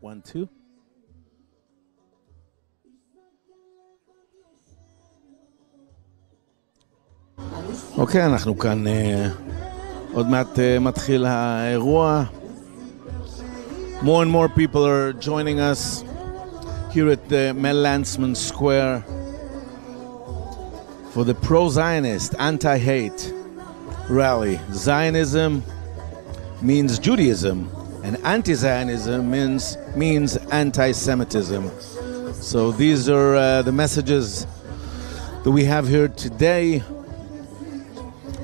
1, 2. אוקיי, אנחנו כאן עוד מעט מתחיל האירוע. More and more people are joining us here at the Mel Lanzmann Square for the pro-Zionist, anti-hate rally. Zionism means Judaism, and anti-Zionism means anti-Semitism. So these are the messages that we have here today.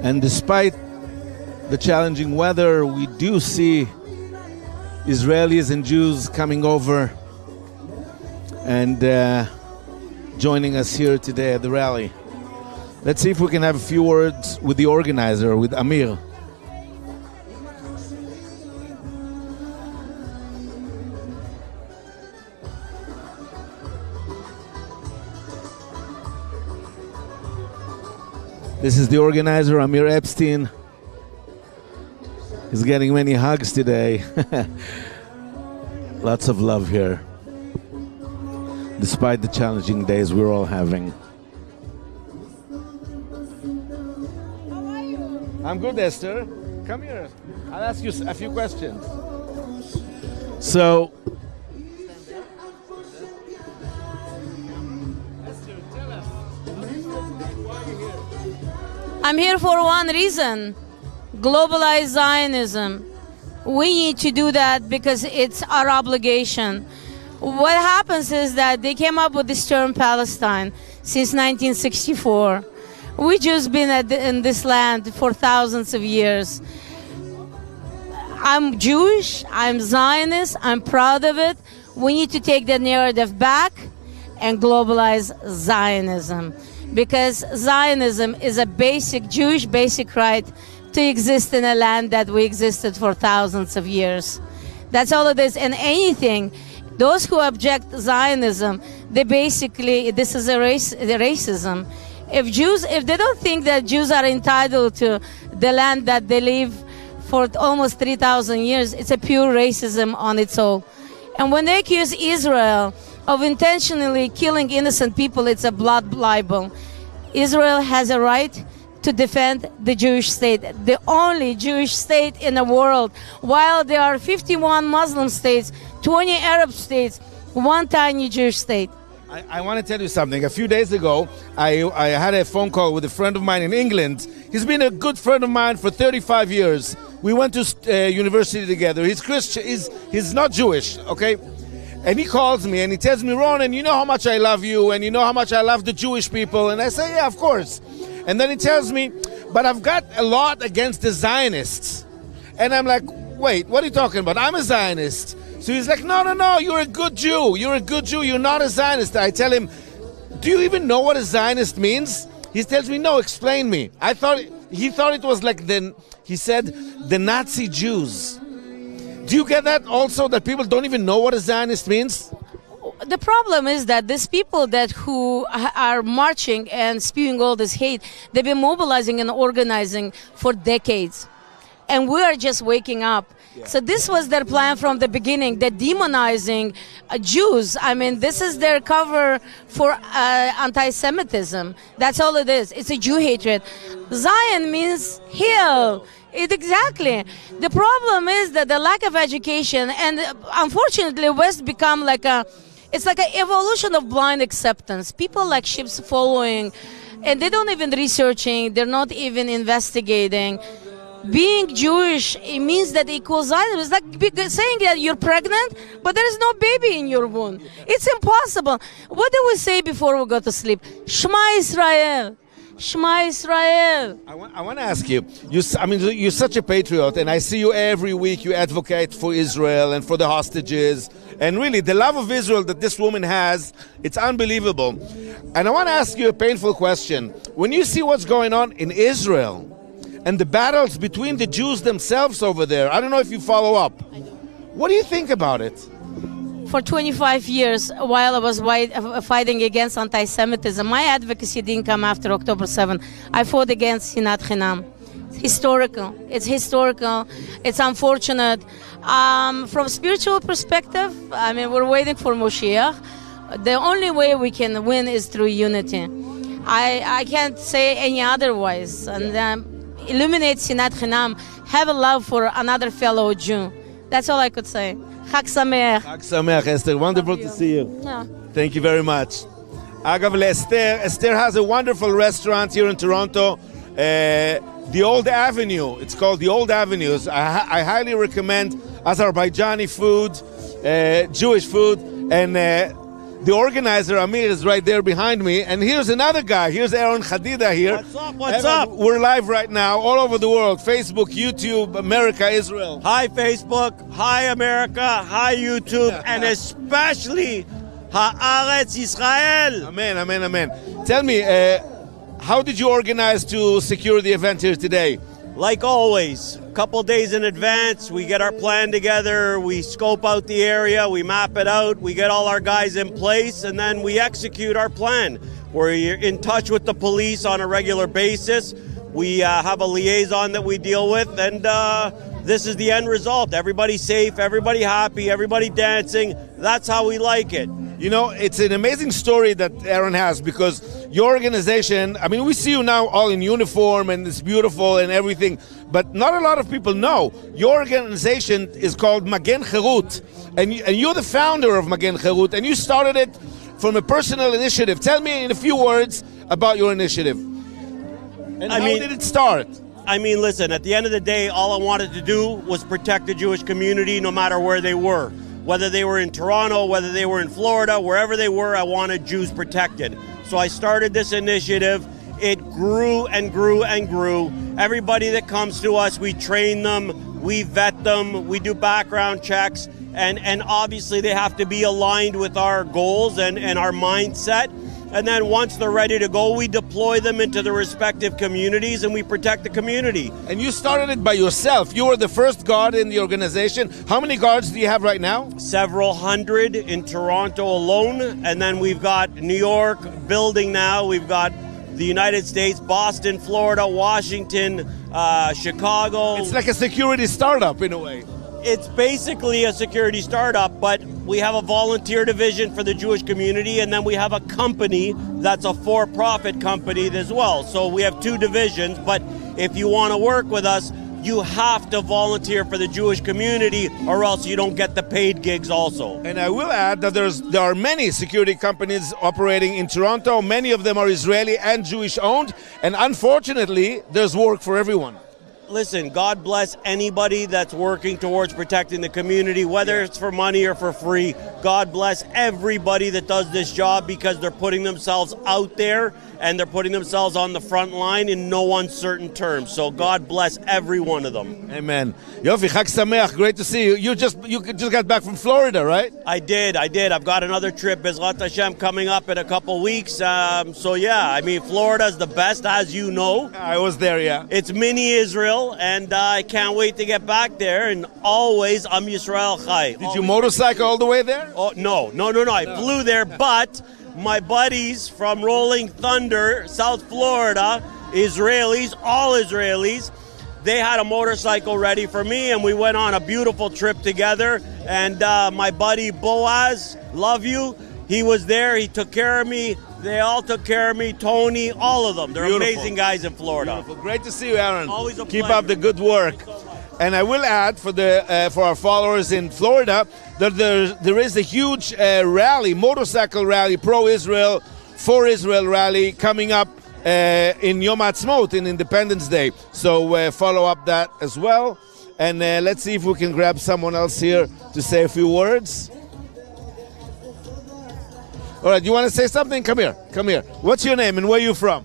And despite the challenging weather, we do see Israelis and Jews coming over and joining us here today at the rally. Let's see if we can have a few words with the organizer, with Amir. This is the organizer, Amir Epstein. He's getting many hugs today. Lots of love here, despite the challenging days we're all having. How are you? I'm good, Esther. Come here. I'll ask you a few questions. So, Esther, tell us, why are you here? I'm here for one reason: globalize Zionism. We need to do that because it's our obligation. What happens is that they came up with this term Palestine since 1964. We've just been in this land for thousands of years. I'm Jewish, I'm Zionist, I'm proud of it. We need to take the narrative back and globalize Zionism, because Zionism is a basic Jewish basic right to exist in a land that we existed for thousands of years. That's all it is. And anything, those who object Zionism, they basically, this is racism. If they don't think that Jews are entitled to the land that they live for almost 3,000 years, it's a pure racism on its own. And when they accuse Israel of intentionally killing innocent people, it's a blood libel. Israel has a right to defend the Jewish state, the only Jewish state in the world, while there are 51 Muslim states, 20 Arab states, one tiny Jewish state. I want to tell you something. A few days ago, I had a phone call with a friend of mine in England. He's been a good friend of mine for 35 years. We went to university together. He's Christian. He's not Jewish, okay? And he calls me and he tells me, Ronan, you know how much I love you and you know how much I love the Jewish people. And I say, yeah, of course. And then he tells me, but I've got a lot against the Zionists. And I'm like, wait, what are you talking about? I'm a Zionist. So he's like, no, you're a good Jew. You're a good Jew. You're not a Zionist. I tell him, do you even know what a Zionist means? He tells me, no, explain me. He thought it was like he said, the Nazi Jews. Do you get that also, that people don't even know what a Zionist means? The problem is that these people who are marching and spewing all this hate, they've been mobilizing and organizing for decades. And we are just waking up. Yeah. So this was their plan from the beginning, they're demonizing Jews. I mean, this is their cover for anti-Semitism. That's all it is. It's a Jew hatred. Zion means hill. Exactly. The problem is that the lack of education, and unfortunately West become it's like an evolution of blind acceptance. People like sheep following, and they don't even researching, they're not even investigating. Being Jewish, it means that equals Zionism. It's like saying that you're pregnant, but there is no baby in your womb. It's impossible. What do we say before we go to sleep? Shema Israel. Shema Israel. I want to ask you, you're such a patriot, and I see you every week, you advocate for Israel and for the hostages, and really the love of Israel that this woman has, it's unbelievable. And I want to ask you a painful question. When you see what's going on in Israel and the battles between the Jews themselves over there, I don't know if you follow up. I do. What do you think about it? For 25 years, while I was fighting against anti-Semitism, my advocacy didn't come after October 7. I fought against Sinat Chinam. historical. It's historical. It's unfortunate. From spiritual perspective, I mean, we're waiting for Moshiach. The only way we can win is through unity. I can't say any otherwise. And eliminate Sinat Chinam. Have a love for another fellow Jew. That's all I could say. Chag Sameach. Chag Sameach, Esther. Wonderful to see you. Yeah. Thank you very much. Agav Esther. Esther has a wonderful restaurant here in Toronto. The Old Avenue. It's called the Old Avenues. I highly recommend Azerbaijani food, Jewish food, and the organizer Amir is right there behind me. And here's another guy. Here's Aaron Khadida here. What's up? What's up? We're live right now all over the world. Facebook, YouTube, America, Israel. Hi Facebook, hi America, hi YouTube, and especially Haaretz Israel. Amen, amen, amen. Tell me, how did you organize to secure the event here today? Like always, a couple days in advance, we get our plan together, we scope out the area, we map it out, we get all our guys in place, and then we execute our plan. We're in touch with the police on a regular basis. We have a liaison that we deal with, and this is the end result. Everybody safe, everybody happy, everybody dancing. That's how we like it. You know, it's an amazing story that Aaron has, because your organization, I mean, we see you now all in uniform and it's beautiful and everything, but not a lot of people know. Your organization is called Magen Cherut, and you're the founder of Magen Cherut, and you started it from a personal initiative. Tell me in a few words about your initiative. And how did it start? I mean, listen, at the end of the day, all I wanted to do was protect the Jewish community no matter where they were. Whether they were in Toronto, whether they were in Florida, wherever they were, I wanted Jews protected. So I started this initiative. It grew and grew and grew. Everybody that comes to us, we train them, we vet them, we do background checks, and obviously they have to be aligned with our goals and our mindset. And then once they're ready to go, we deploy them into the respective communities and we protect the community. And you started it by yourself. You were the first guard in the organization. How many guards do you have right now? Several hundred in Toronto alone. And then we've got New York building now. We've got the United States, Boston, Florida, Washington, Chicago. It's like a security startup in a way. It's basically a security startup, but we have a volunteer division for the Jewish community, and then we have a company that's a for-profit company as well. So we have two divisions, but if you want to work with us, you have to volunteer for the Jewish community, or else you don't get the paid gigs also. And I will add that there are many security companies operating in Toronto. Many of them are Israeli and Jewish owned, and unfortunately, there's work for everyone. Listen, God bless anybody that's working towards protecting the community, whether it's for money or for free. God bless everybody that does this job, because they're putting themselves out there and they're putting themselves on the front line in no uncertain terms. So God bless every one of them. Amen. Yofi, Chag Sameach, great to see you. You just got back from Florida, right? I did. I've got another trip, Bezrat Hashem, coming up in a couple weeks. So yeah, I mean, Florida's the best, as you know. I was there, yeah. It's mini Israel, and I can't wait to get back there. And always, Am Yisrael Chai. Did you motorcycle all the way there? Oh, no. I flew there, but my buddies from Rolling Thunder, South Florida, Israelis, all Israelis, they had a motorcycle ready for me, and we went on a beautiful trip together. And my buddy Boaz, love you, he was there. He took care of me. They all took care of me. Tony, all of them. They're beautiful. Amazing guys in Florida. Beautiful. Great to see you, Aaron. Always a Keep pleasure. up the good work. And I will add for our followers in Florida that there is a huge rally, motorcycle rally, pro-Israel, for Israel rally coming up in Yom Ha'atzmaut, in Independence Day. So follow up that as well. And let's see if we can grab someone else here to say a few words. All right, you want to say something? Come here. What's your name and where are you from?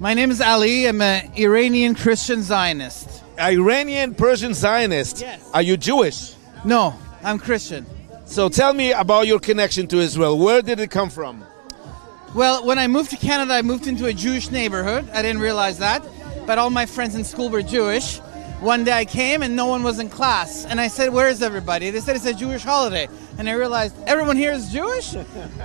My name is Ali. I'm an Iranian Christian Zionist. Iranian Persian Zionist. Yes. Are you Jewish? No, I'm Christian. So tell me about your connection to Israel. Where did it come from? Well, when I moved to Canada, I moved into a Jewish neighborhood. I didn't realize that, but all my friends in school were Jewish. One day I came and no one was in class, and I said, "Where is everybody?" They said it's a Jewish holiday. and I realized everyone here is Jewish,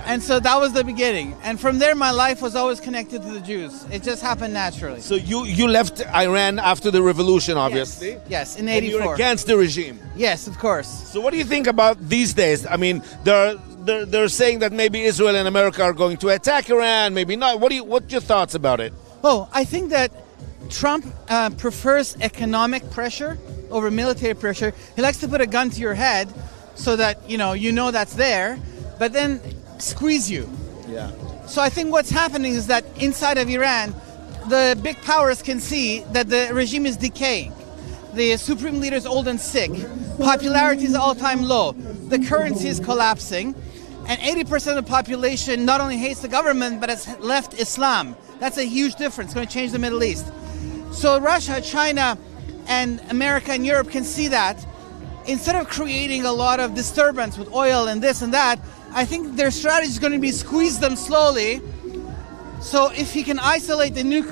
and so that was the beginning. And from there, my life was always connected to the Jews. It just happened naturally. So you left Iran after the revolution, obviously. Yes, in And '84. you're against the regime. Yes, of course. So what do you think about these days? I mean, they're saying that maybe Israel and America are going to attack Iran, maybe not. What's your thoughts about it? Oh, I think that Trump prefers economic pressure over military pressure. He likes to put a gun to your head so that you know that's there, but then squeeze you. Yeah. So I think what's happening is that inside of Iran, the big powers can see that the regime is decaying. The supreme leader is old and sick. Popularity is all-time low. The currency is collapsing. And 80% of the population not only hates the government, but has left Islam. That's a huge difference. It's going to change the Middle East. So Russia, China, and America and Europe can see that. Instead of creating a lot of disturbance with oil and this and that, I think their strategy is going to be squeeze them slowly. So if he can isolate the nuke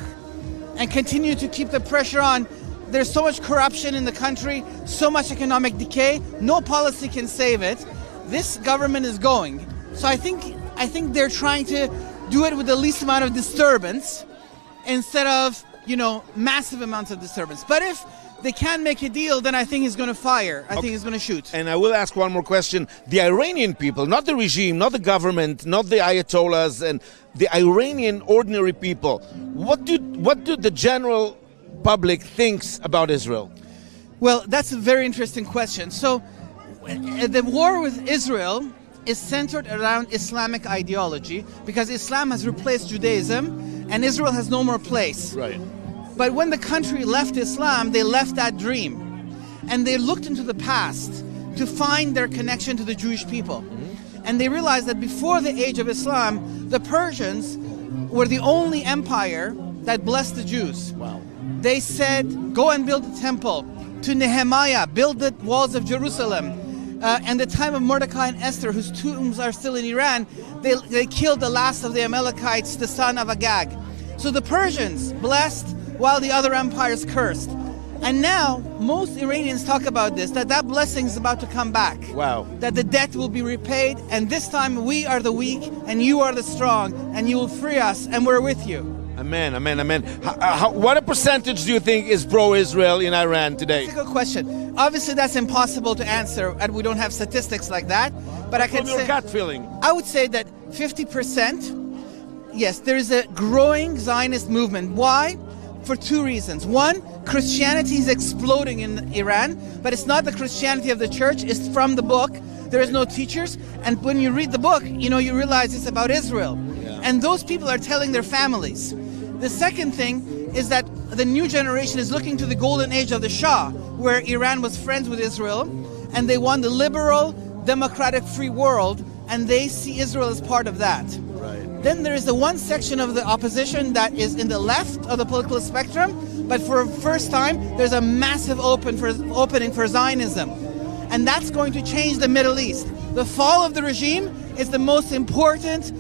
and continue to keep the pressure on, there's so much corruption in the country, so much economic decay, no policy can save it. This government is going. So I think they're trying to do it with the least amount of disturbance instead of, massive amounts of disturbance. But if they can't make a deal, then I think he's going to fire. I think he's going to shoot. And I will ask one more question. The Iranian people, not the regime, not the government, not the Ayatollahs, and the Iranian ordinary people, what do the general public thinks about Israel? Well, that's a very interesting question. So the war with Israel is centered around Islamic ideology because Islam has replaced Judaism and Israel has no more place. Right. But when the country left Islam, they left that dream. And they looked into the past to find their connection to the Jewish people. And they realized that before the age of Islam, the Persians were the only empire that blessed the Jews. Wow. They said, go and build a temple. To Nehemiah, build the walls of Jerusalem. And the time of Mordecai and Esther, whose tombs are still in Iran, they killed the last of the Amalekites, the son of Agag. So the Persians blessed while the other empires cursed. And now, most Iranians talk about this, that blessing is about to come back. Wow. That the debt will be repaid, and this time we are the weak, and you are the strong, and you will free us, and we're with you. Amen, amen, amen. What a percentage do you think is pro-Israel in Iran today? That's a good question. Obviously, that's impossible to answer, and we don't have statistics like that. But I can From your say, gut feeling. I would say that 50%, yes, there is a growing Zionist movement. Why? For two reasons. One, Christianity is exploding in Iran, but it's not the Christianity of the church, it's from the book. There is no teachers, and when you read the book, you realize it's about Israel. Yeah. And those people are telling their families. The second thing is that the new generation is looking to the golden age of the Shah, where Iran was friends with Israel, and they want the liberal, democratic, free world, and they see Israel as part of that. Right. Then there is the one section of the opposition that is in the left of the political spectrum, but for the first time, there's a massive opening for Zionism. And that's going to change the Middle East. The fall of the regime is the most important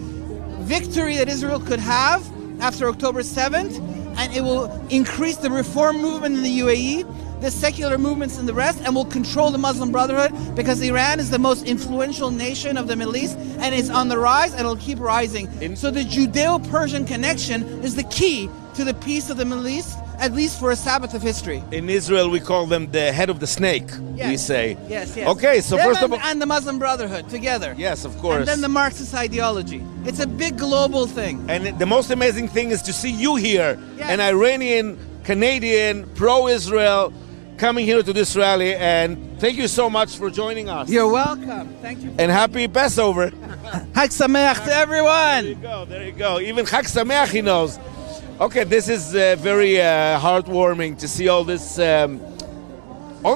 victory that Israel could have after October 7th, and it will increase the reform movement in the UAE, the secular movements in the rest, and will control the Muslim Brotherhood because Iran is the most influential nation of the Middle East and it's on the rise and it'll keep rising. So the Judeo-Persian connection is the key to the peace of the Middle East, at least for a Sabbath of history. In Israel, we call them the head of the snake, we say. Yes. Okay, so them first of all... and the Muslim Brotherhood together. Yes, of course. And then the Marxist ideology. It's a big global thing. And the most amazing thing is to see you here, Yes. an Iranian, Canadian, pro-Israel, coming here to this rally, and thank you so much for joining us. You're welcome. Thank you. And happy Passover. Chag Sameach to everyone. There you go. Even Chag Sameach he knows. Okay, this is very heartwarming to see all this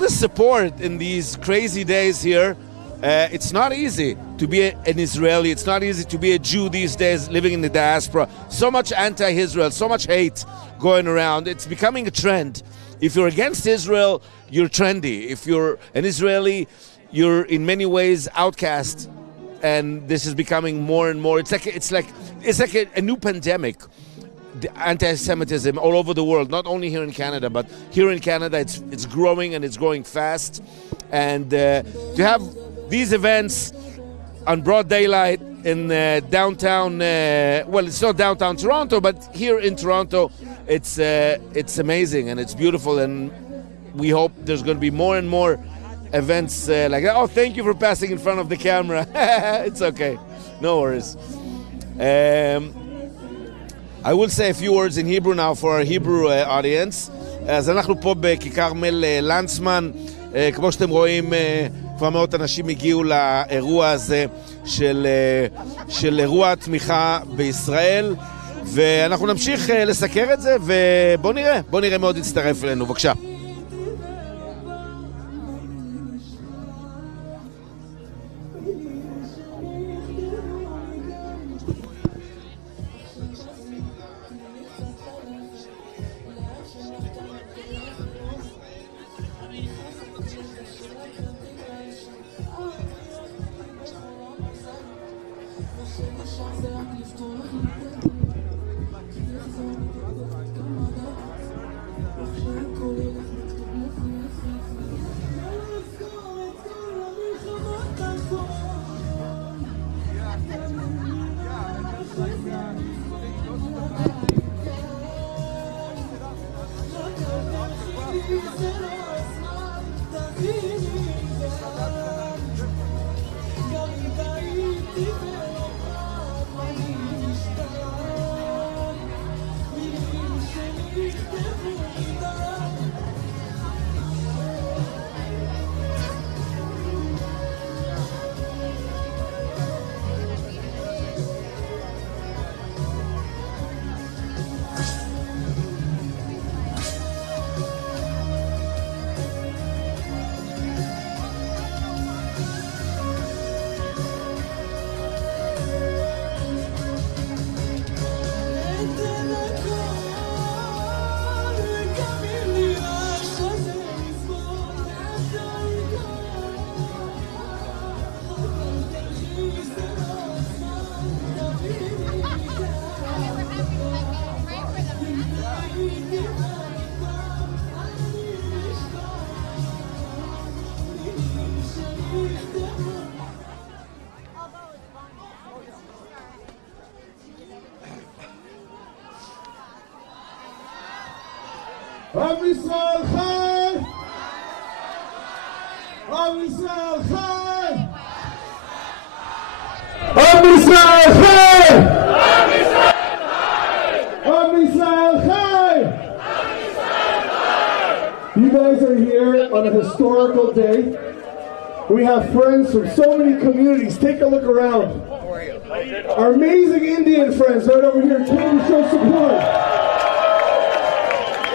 support in these crazy days here. It's not easy to be an Israeli. It's not easy to be a Jew these days living in the diaspora. So much anti-Israel, so much hate going around. It's becoming a trend. If you're against Israel, you're trendy. If you're an Israeli, you're in many ways outcast. And this is becoming more and more. It's like a new pandemic. The anti-Semitism all over the world, not only here in Canada, but here in Canada, it's growing and it's growing fast. And to have these events on broad daylight in downtown, well, it's not downtown Toronto, but here in Toronto, it's amazing and it's beautiful, and we hope there's going to be more and more events like that. Oh, thank you for passing in front of the camera. It's okay. No worries. I will say a few words in Hebrew now for our Hebrew audience. אז אנחנו פה בכיכר מל לנצמן. כמו שאתם רואים, כבר מאות אנשים הגיעו לאירוע הזה של אירוע התמיכה בישראל, ואנחנו נמשיך לסקר את זה, ובוא נראה מאוד יצטרף אלינו. בבקשה. עם ישראל חי! עם ישראל חי! עם ישראל חי! עם ישראל חי! You guys are here on a historical day. We have friends from so many communities. Take a look around. Our amazing Indian friends right over here came to show support.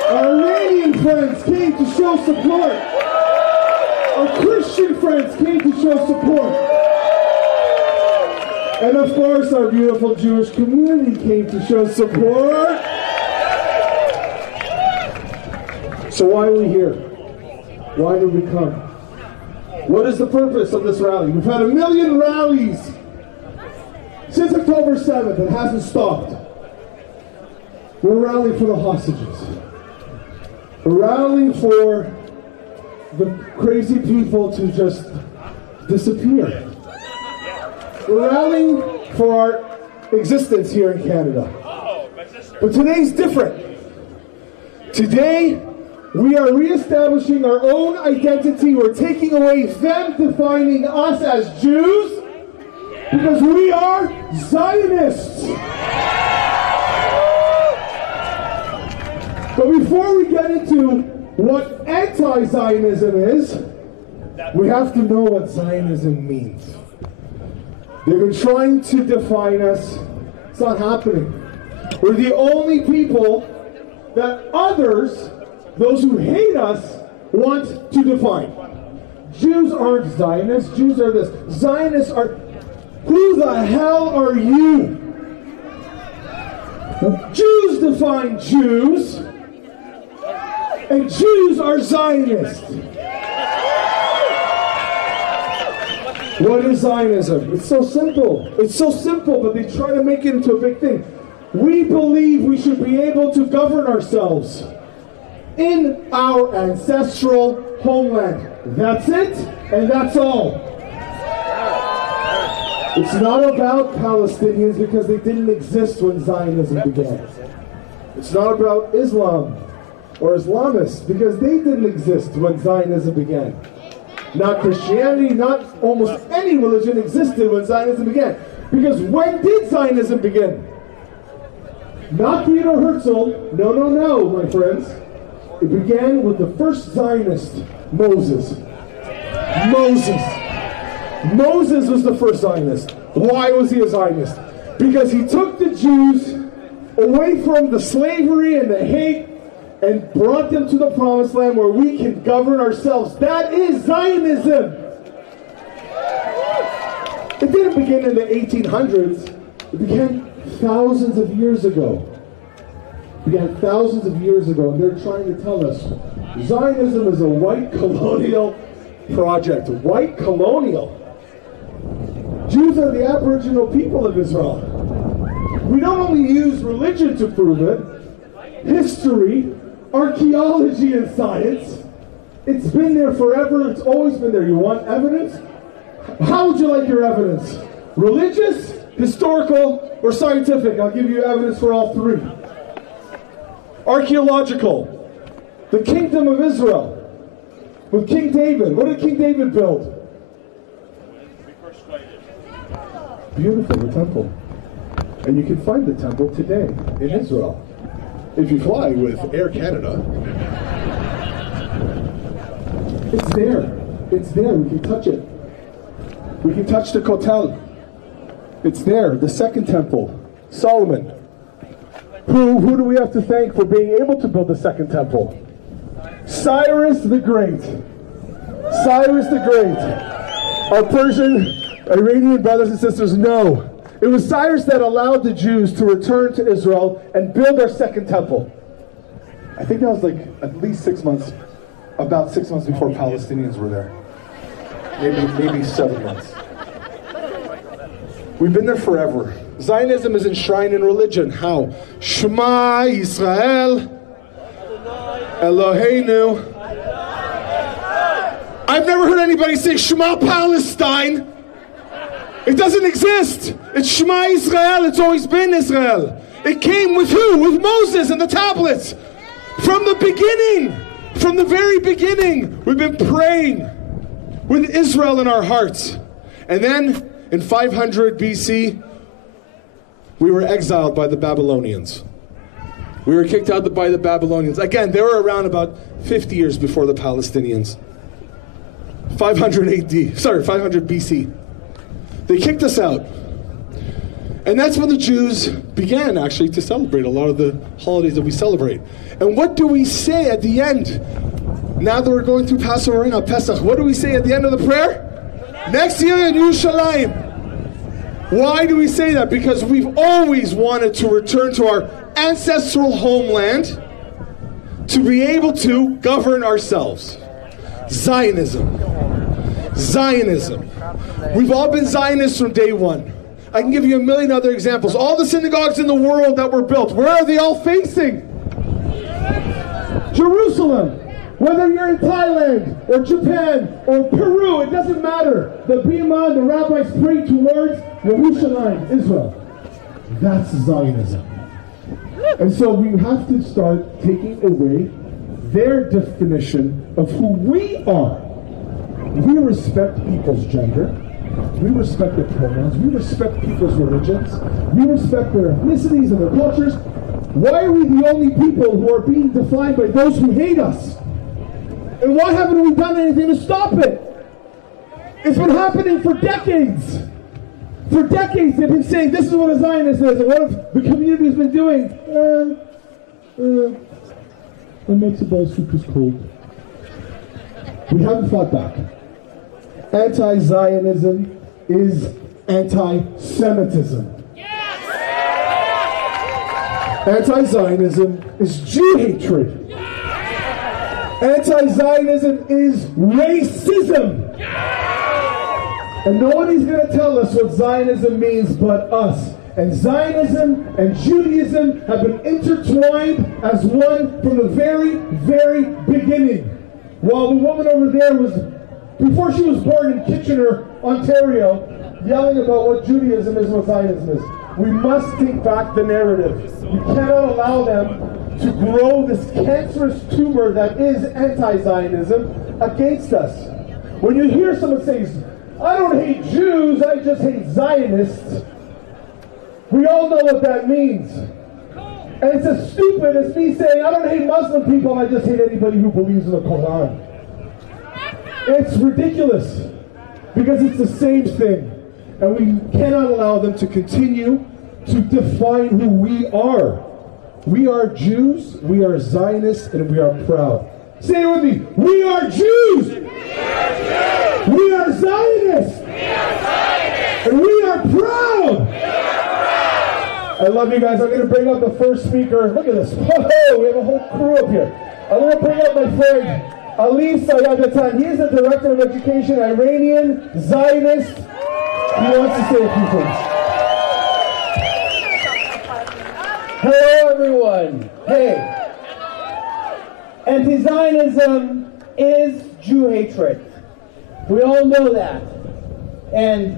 Our Iranian friends came to show support. Our Christian friends came to show support. And of course, our beautiful Jewish community came to show support. So why are we here? Why did we come? What is the purpose of this rally? We've had 1 million rallies since October 7th. It hasn't stopped. We're rallying for the hostages. We're rallying for the crazy people to just disappear. We're rallying for our existence here in Canada. But today's different. Today, we are reestablishing our own identity. We're taking away them defining us as Jews because we are Zionists. But before we get into what anti-Zionism is, we have to know what Zionism means. They've been trying to define us. It's not happening. We're the only people that others, those who hate us, want to define. Jews aren't Zionists. Jews are this. Zionists are... Who the hell are you? Jews define Jews. And Jews are Zionists. What is Zionism? It's so simple. It's so simple, but they try to make it into a big thing. We believe we should be able to govern ourselves in our ancestral homeland. That's it, and that's all. It's not about Palestinians because they didn't exist when Zionism began. It's not about Islam or Islamists because they didn't exist when Zionism began. Not Christianity, not almost any religion existed when Zionism began. Because when did Zionism begin? Not Theodor Herzl, no, my friends. It began with the first Zionist, Moses. Moses was the first Zionist. Why was he a Zionist? Because he took the Jews away from the slavery and the hate and brought them to the promised land where we can govern ourselves. That is Zionism. It didn't begin in the 1800s. It began thousands of years ago. And they're trying to tell us Zionism is a white colonial project. White colonial. Jews are the Aboriginal people of Israel. We don't only use religion to prove it, history, archaeology, and science. It's been there forever. It's always been there. You want evidence? How would you like your evidence? Religious, historical, or scientific? I'll give you evidence for all three. Archaeological. The kingdom of Israel. With King David. What did King David build? Beautiful, the temple. And you can find the temple today in Israel. If you fly with Air Canada. It's there. It's there. We can touch it. We can touch the Kotel. It's there. The second temple. Solomon. Who do we have to thank for being able to build the second temple? Cyrus the Great. Cyrus the Great. Our Persian, Iranian brothers and sisters know. It was Cyrus that allowed the Jews to return to Israel and build our second temple. I think that was like at least 6 months, about 6 months before Palestinians were there. Maybe 7 months. We've been there forever. Zionism is enshrined in religion. How? Shema Yisrael Eloheinu. I've never heard anybody say Shema Palestine. It doesn't exist. It's Shema Israel. It's always been Israel. It came with who? With Moses and the tablets. From the beginning. From the very beginning. We've been praying with Israel in our hearts. And then in 500 BC, we were exiled by the Babylonians. We were kicked out by the Babylonians. Again, they were around about 50 years before the Palestinians. 500 BC. They kicked us out. And that's when the Jews began, actually, to celebrate a lot of the holidays that we celebrate. And what do we say at the end? Now that we're going through Passover right now, Pesach, what do we say at the end of the prayer? Next year in Yerushalayim. Why do we say that? Because we've always wanted to return to our ancestral homeland to be able to govern ourselves. Zionism. We've all been Zionists from day one. I can give you a million other examples. All the synagogues in the world that were built, where are they all facing? Jerusalem. Whether you're in Thailand, or Japan, or Peru, it doesn't matter. The Bima, the rabbis pray towards Yerushalayim, Israel. That's Zionism. And so we have to start taking away their definition of who we are. We respect people's gender. We respect their pronouns. We respect people's religions. We respect their ethnicities and their cultures. Why are we the only people who are being defined by those who hate us? And why haven't we done anything to stop it? It's been happening for decades. For decades they've been saying this is what a Zionist is, and what have the community's been doing? What makes a bowl soup is cold. We haven't fought back. Anti-Zionism is anti-Semitism. Yes! Anti-Zionism is Jew hatred. Anti-Zionism is racism. And nobody's going to tell us what Zionism means but us. And Zionism and Judaism have been intertwined as one from the very, very beginning. While the woman over there was, before she was born in Kitchener, Ontario, yelling about what Judaism is and what Zionism is. We must take back the narrative. We cannot allow them to grow this cancerous tumor that is anti-Zionism against us. When you hear someone say, I don't hate Jews, I just hate Zionists, we all know what that means. And it's as stupid as me saying, I don't hate Muslim people, I just hate anybody who believes in the Quran. It's ridiculous, because it's the same thing. And we cannot allow them to continue to define who we are. We are Jews, we are Zionists, and we are proud. Say it with me. We are Jews! We are Jews! We are Zionists! We are Zionists! And we are proud! We are proud! I love you guys. I'm going to bring up the first speaker. Look at this. Oh, we have a whole crew up here. I'm going to bring up my friend, Ali Sayadatan. He is the Director of Education, Iranian, Zionist. He wants to say a few things. Hello, everyone. Hey. Anti-Zionism is Jew hatred. We all know that. And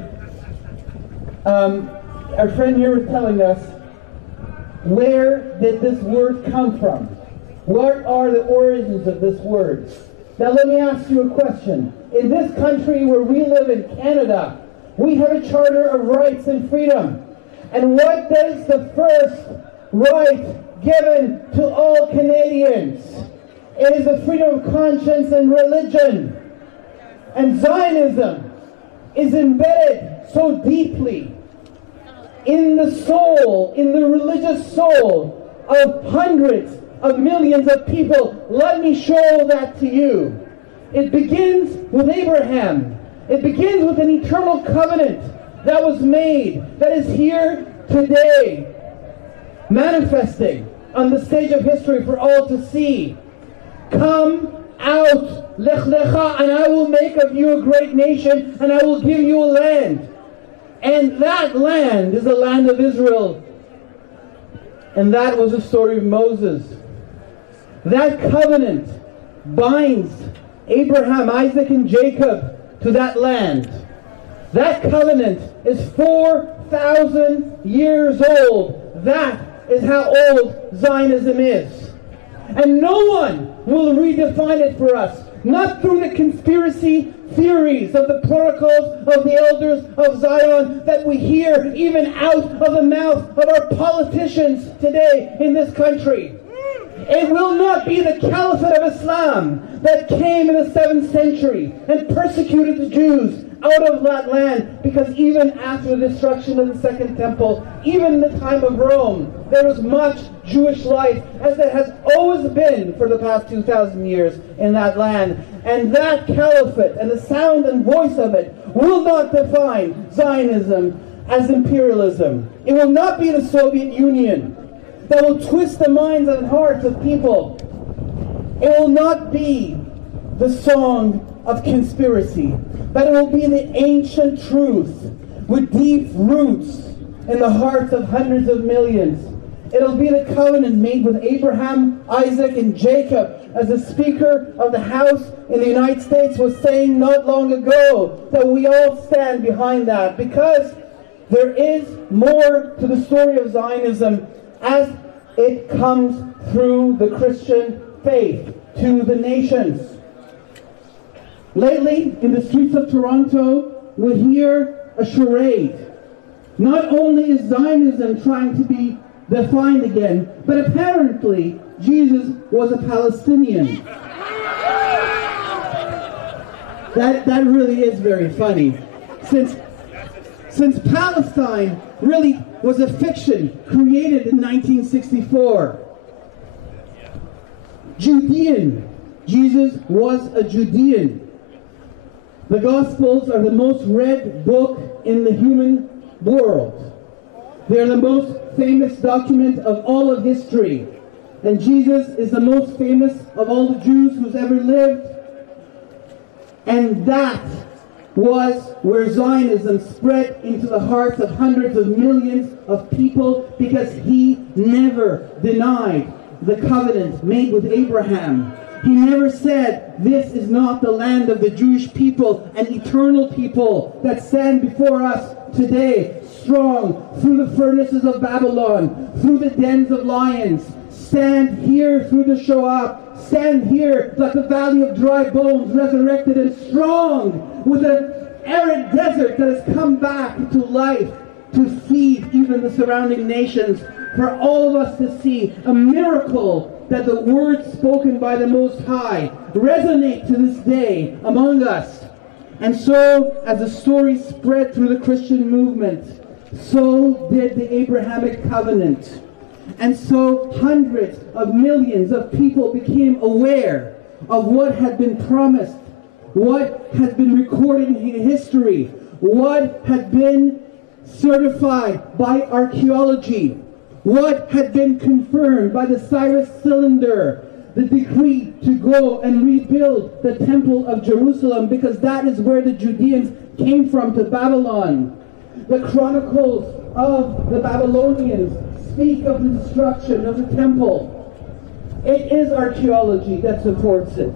our friend here was telling us, where did this word come from? What are the origins of this word? Now let me ask you a question. In this country where we live in Canada, we have a Charter of Rights and Freedom. And what does the first right given to all Canadians? It is the freedom of conscience and religion. And Zionism is embedded so deeply in the soul, in the religious soul of hundreds of millions of people. Let me show that to you. It begins with Abraham. It begins with an eternal covenant that was made, that is here today, manifesting on the stage of history for all to see. Come out, Lech Lecha, and I will make of you a great nation, and I will give you a land. And that land is the land of Israel. And that was the story of Moses. That covenant binds Abraham, Isaac, and Jacob to that land. That covenant is 4,000 years old. That is how old Zionism is. And no one will redefine it for us. Not through the conspiracy theories of the protocols of the elders of Zion that we hear even out of the mouth of our politicians today in this country. It will not be the Caliphate of Islam that came in the 7th century and persecuted the Jews out of that land, because even after the destruction of the Second Temple, even in the time of Rome, there was much Jewish life, as there has always been for the past 2,000 years in that land. And that caliphate and the sound and voice of it will not define Zionism as imperialism. It will not be the Soviet Union that will twist the minds and hearts of people. It will not be the song of conspiracy, but it will be the ancient truth with deep roots in the hearts of hundreds of millions. It'll be the covenant made with Abraham, Isaac, and Jacob, as the Speaker of the House in the United States was saying not long ago, that we all stand behind that, because there is more to the story of Zionism as it comes through the Christian faith to the nations. Lately, in the streets of Toronto, we hear a charade. Not only is Zionism trying to be defined again, but apparently Jesus was a Palestinian. That really is very funny. Since Palestine really was a fiction created in 1964. Judean. Jesus was a Judean. The Gospels are the most read book in the human world. They are the most famous document of all of history. And Jesus is the most famous of all the Jews who's ever lived. And that was where Zionism spread into the hearts of hundreds of millions of people, because he never denied the covenant made with Abraham. He never said, this is not the land of the Jewish people, an eternal people that stand before us today, strong, through the furnaces of Babylon, through the dens of lions. Stand here through the Shoah. Stand here like a valley of dry bones, resurrected and strong, with an arid desert that has come back to life to feed even the surrounding nations. For all of us to see a miracle that the words spoken by the Most High resonate to this day among us. And so, as the story spread through the Christian movement, so did the Abrahamic covenant. And so hundreds of millions of people became aware of what had been promised, what had been recorded in history, what had been certified by archaeology, what had been confirmed by the Cyrus Cylinder, the decree to go and rebuild the Temple of Jerusalem, because that is where the Judeans came from, to Babylon. The chronicles of the Babylonians speak of the destruction of the temple. It is archaeology that supports it.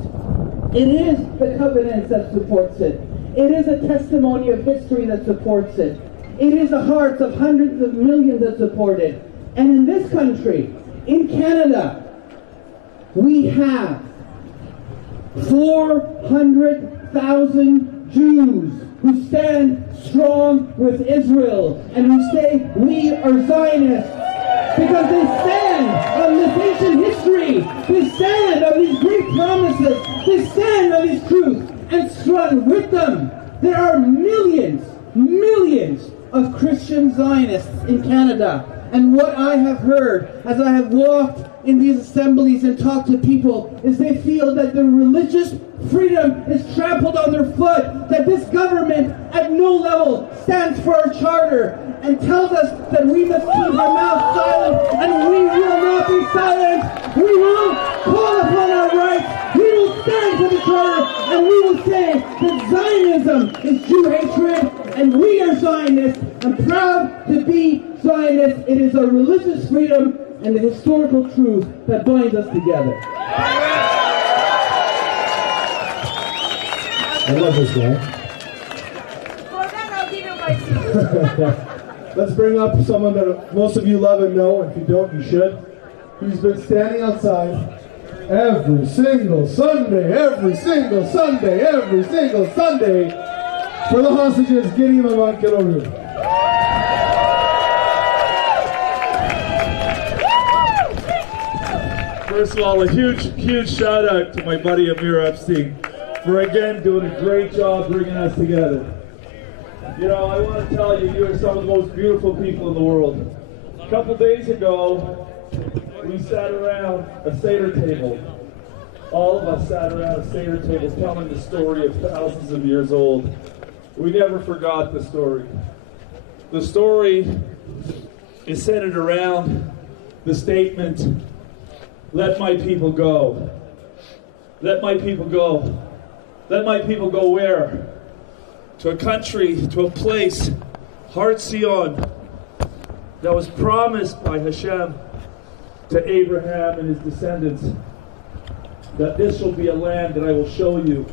It is the covenants that supports it. It is a testimony of history that supports it. It is the hearts of hundreds of millions that support it. And in this country, in Canada, we have 400,000 Jews who stand strong with Israel and who say, we are Zionists, because they stand on this ancient history, they stand on these great promises, they stand on these truths, and strong with them. There are millions of Christian Zionists in Canada. And what I have heard as I have walked in these assemblies and talked to people is they feel that their religious freedom is trampled on their foot, that this government at no level stands for our charter and tells us that we must keep our mouths silent, and we will not be silent. We will call upon our rights. We will stand for the charter, and we will say that Zionism is Jew hatred, and we are Zionists. I'm proud to be Zionists. It is our religious freedom and the historical truth that binds us together. I love this guy. For that, I'll give you my seat. Let's bring up someone that most of you love and know. If you don't, you should. He's been standing outside every single Sunday for the hostages. Gideon Lamont, get over here. First of all, a huge shout out to my buddy Amir Epstein for again doing a great job bringing us together. You know, I want to tell you, you are some of the most beautiful people in the world. A couple days ago, we sat around a Seder table. All of us sat around a Seder table telling the story of thousands of years old. We never forgot the story. The story is centered around the statement, let my people go. Let my people go. Let my people go where? To a country, to a place, Har Zion, that was promised by Hashem to Abraham and his descendants, that this shall be a land that I will show you,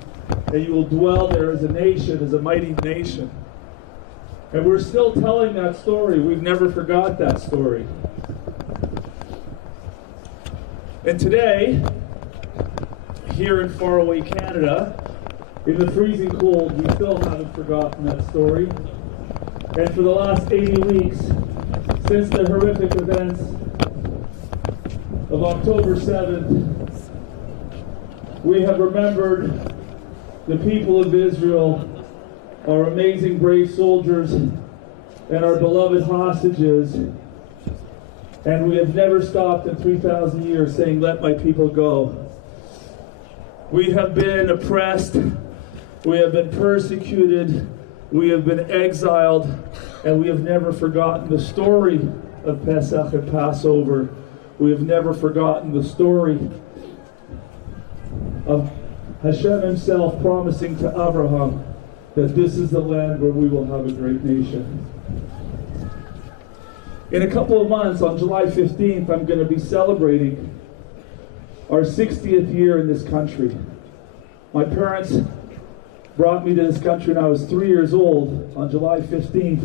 and you will dwell there as a nation, as a mighty nation. And we're still telling that story. We've never forgot that story. And today, here in faraway Canada, in the freezing cold, we still haven't forgotten that story. And for the last 80 weeks, since the horrific events of October 7th, we have remembered the people of Israel, our amazing brave soldiers, and our beloved hostages. And we have never stopped in 3,000 years saying, let my people go. We have been oppressed, we have been persecuted, we have been exiled, and we have never forgotten the story of Pesach and Passover. We have never forgotten the story of Hashem himself promising to Abraham that this is the land where we will have a great nation. In a couple of months, on July 15th, I'm going to be celebrating our 60th year in this country. My parents brought me to this country when I was 3 years old on July 15th,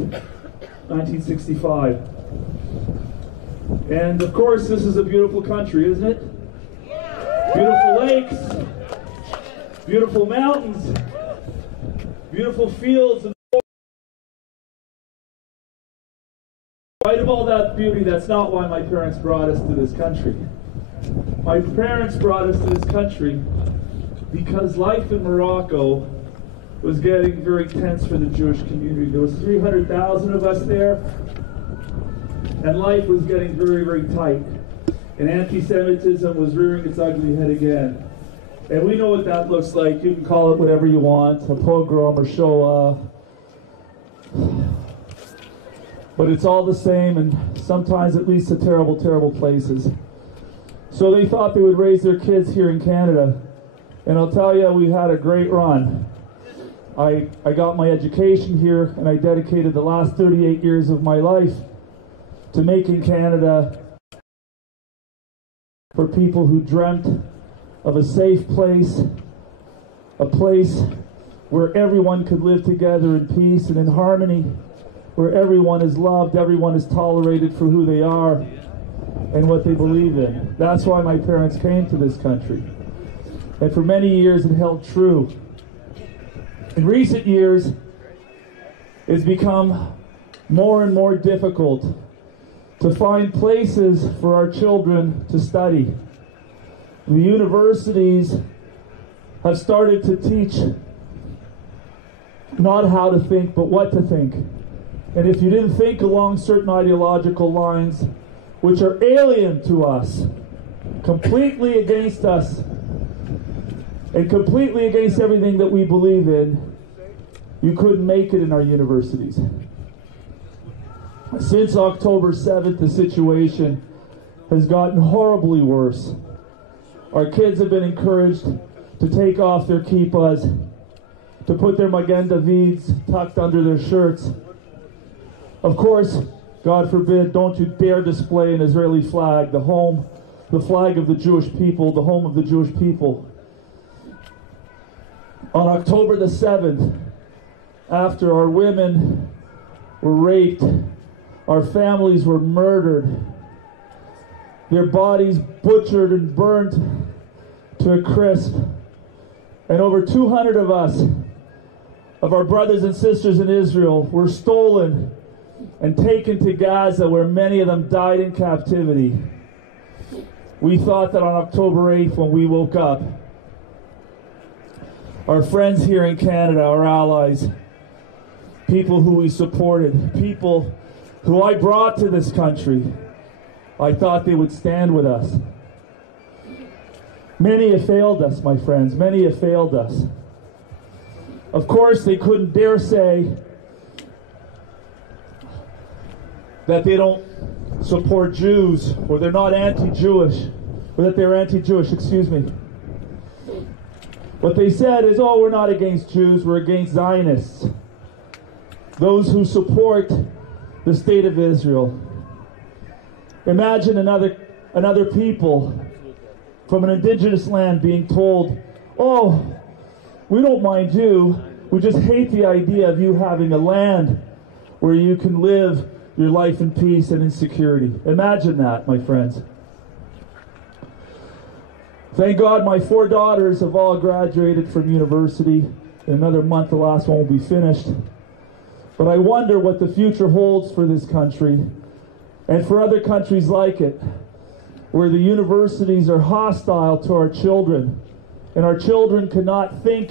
1965. And of course, this is a beautiful country, isn't it? Beautiful lakes, beautiful mountains, beautiful fields. And in spite of all that beauty, that's not why my parents brought us to this country. My parents brought us to this country because life in Morocco was getting very tense for the Jewish community. There was 300,000 of us there, and life was getting very, very tight. And anti-Semitism was rearing its ugly head again. And we know what that looks like. You can call it whatever you want, a pogrom or Shoah. But it's all the same, and sometimes it leads to terrible, terrible places. So they thought they would raise their kids here in Canada. And I'll tell you, we had a great run. I got my education here, and I dedicated the last 38 years of my life to making Canada for people who dreamt of a safe place, a place where everyone could live together in peace and in harmony, where everyone is loved, everyone is tolerated for who they are and what they believe in. That's why my parents came to this country. And for many years it held true. In recent years, it's become more and more difficult to find places for our children to study. The universities have started to teach not how to think, but what to think. And if you didn't think along certain ideological lines, which are alien to us, completely against us, and completely against everything that we believe in, you couldn't make it in our universities. Since October 7th, the situation has gotten horribly worse. Our kids have been encouraged to take off their kippas, to put their Magen Davids tucked under their shirts. Of course, God forbid, don't you dare display an Israeli flag, the flag of the Jewish people, the home of the Jewish people. On October the 7th, after our women were raped, our families were murdered, their bodies butchered and burnt to a crisp, and over 200 of us, of our brothers and sisters in Israel, were stolen and taken to Gaza, where many of them died in captivity. We thought that on October 8th, when we woke up, our friends here in Canada, our allies, people who we supported, people who I brought to this country, I thought they would stand with us. Many have failed us, my friends. Many have failed us. Of course, they couldn't dare say that they don't support Jews, or they're not anti-Jewish, or that they're anti-Jewish, excuse me. What they said is, oh, we're not against Jews, we're against Zionists, those who support the state of Israel. Imagine another people from an indigenous land being told, oh, we don't mind you, we just hate the idea of you having a land where you can live your life in peace and in security. Imagine that, my friends. Thank God my 4 daughters have all graduated from university. In another month, the last one will be finished. But I wonder what the future holds for this country and for other countries like it, where the universities are hostile to our children, and our children cannot think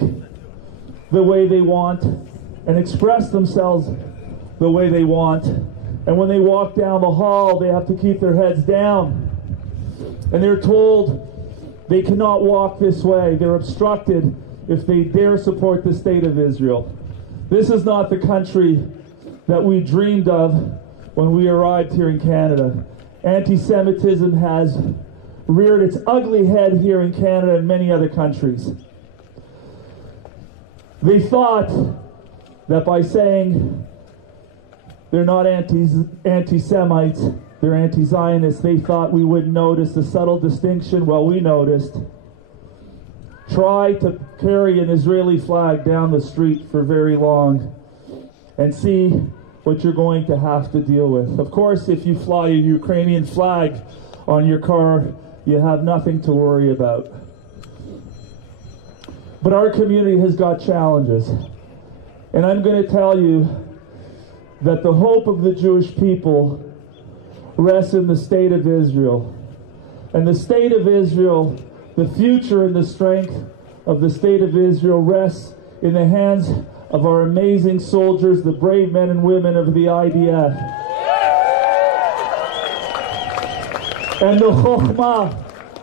the way they want and express themselves the way they want. And when they walk down the hall, they have to keep their heads down. And they're told they cannot walk this way. They're obstructed if they dare support the state of Israel. This is not the country that we dreamed of when we arrived here in Canada. Anti-Semitism has reared its ugly head here in Canada and many other countries. They thought that by saying they're not anti-Semites, They're anti-Zionists. They thought we wouldn't notice the subtle distinction. Well, we noticed. Try to carry an Israeli flag down the street for very long and see what you're going to have to deal with. Of course, if you fly a Ukrainian flag on your car, you have nothing to worry about. But our community has got challenges. And I'm going to tell you that the hope of the Jewish people rests in the state of Israel. And the state of Israel, the future and the strength of the state of Israel rests in the hands of our amazing soldiers, the brave men and women of the IDF. And the chokhmah,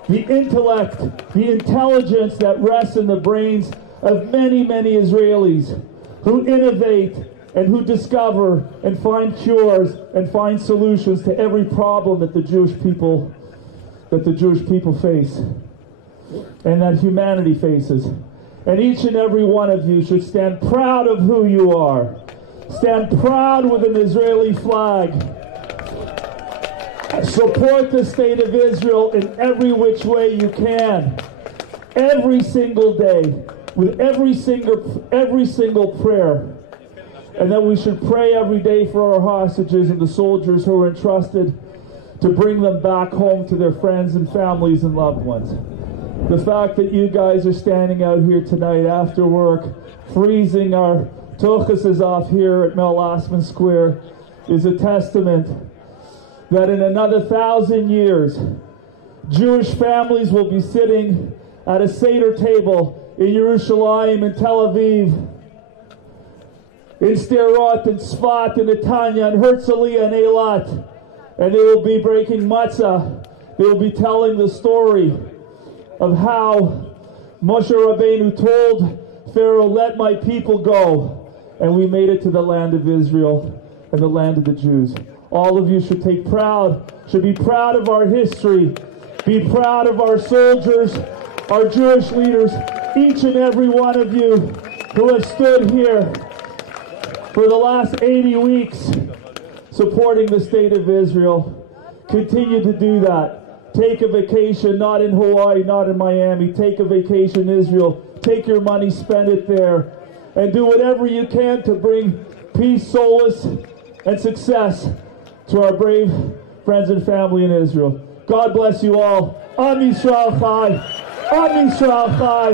the intellect, the intelligence that rests in the brains of many, many Israelis who innovate and who discover and find cures and find solutions to every problem that the Jewish people face and that humanity faces. And each and every one of you should stand proud of who you are. Stand proud with an Israeli flag. Support the state of Israel in every which way you can. Every single day, with every single prayer. And that we should pray every day for our hostages and the soldiers who are entrusted to bring them back home to their friends and families and loved ones. The fact that you guys are standing out here tonight after work, freezing our tuchuses off here at Mel Lastman Square is a testament that in another 1,000 years, Jewish families will be sitting at a Seder table in Yerushalayim and Tel Aviv, in Sderot and Tzfat and Netanya and Herzliya and Eilat, and they will be breaking matzah. They will be telling the story of how Moshe Rabbeinu told Pharaoh, "Let my people go," and we made it to the land of Israel and the land of the Jews. All of you should be proud of our history, be proud of our soldiers, our Jewish leaders, each and every one of you who have stood here for the last 80 weeks supporting the state of Israel. Continue to do that. Take a vacation, not in Hawaii, not in Miami. Take a vacation in Israel. Take your money, spend it there, and do whatever you can to bring peace, solace, and success to our brave friends and family in Israel. God bless you all. Am Yisrael Chai. Am Yisrael Chai.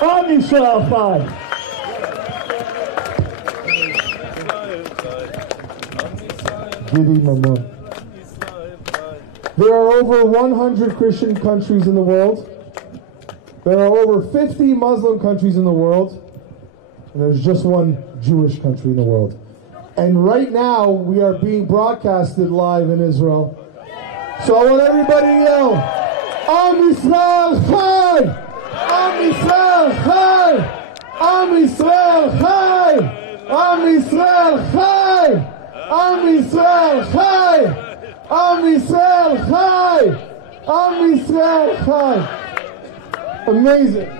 Am Yisrael Chai. There are over 100 Christian countries in the world. There are over 50 Muslim countries in the world. And there's just one Jewish country in the world. And right now, we are being broadcasted live in Israel. So I want everybody to yell, Am Yisrael Chai! Am Yisrael Chai! Am Yisrael Chai! Am Yisrael Chai! Am Yisrael Chai! Am Yisrael Chai! Am Yisrael Chai! Amazing.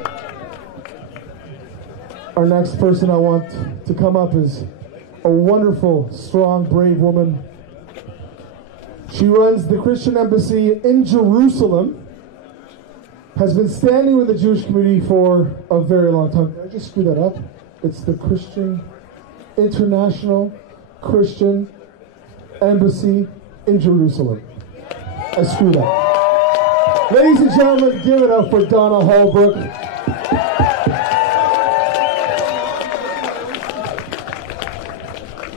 Our next person I want to come up is a wonderful, strong, brave woman. She runs the Christian embassy in Jerusalem, has been standing with the Jewish community for a very long time. Did I just screw that up? It's the International Christian Embassy in Jerusalem. I screwed up. Ladies and gentlemen, give it up for Donna Holbrook.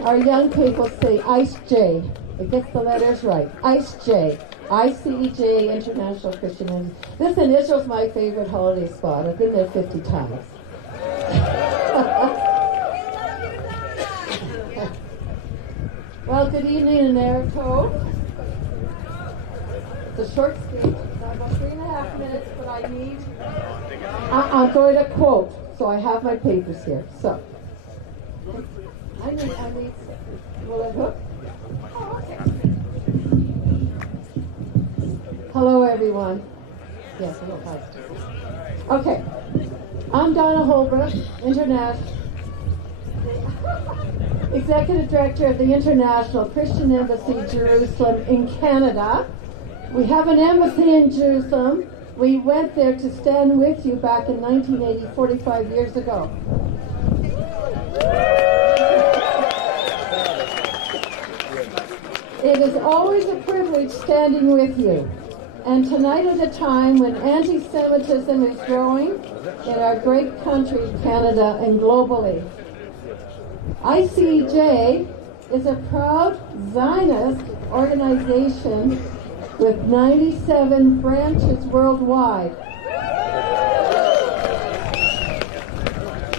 Our young people say ICE J. It gets the letters right. ICE J. ICEJ, International Christian Embassy. Listen, Israel's my favorite holiday spot. I've been there 50 times. Well, good evening in Erev Tov. It's a short speech. It's about 3.5 minutes, but I need... I'm going to quote, so I have my papers here. So, I need, will it hook? Oh, okay. Hello, everyone. Yes, hello, hi. Okay. I'm Donna Holbrook, International Executive Director of the International Christian Embassy, Jerusalem, in Canada. We have an embassy in Jerusalem. We went there to stand with you back in 1980, 45 years ago. It is always a privilege standing with you. And tonight is a time when anti-Semitism is growing in our great country, Canada, and globally. ICJ is a proud Zionist organization with 97 branches worldwide.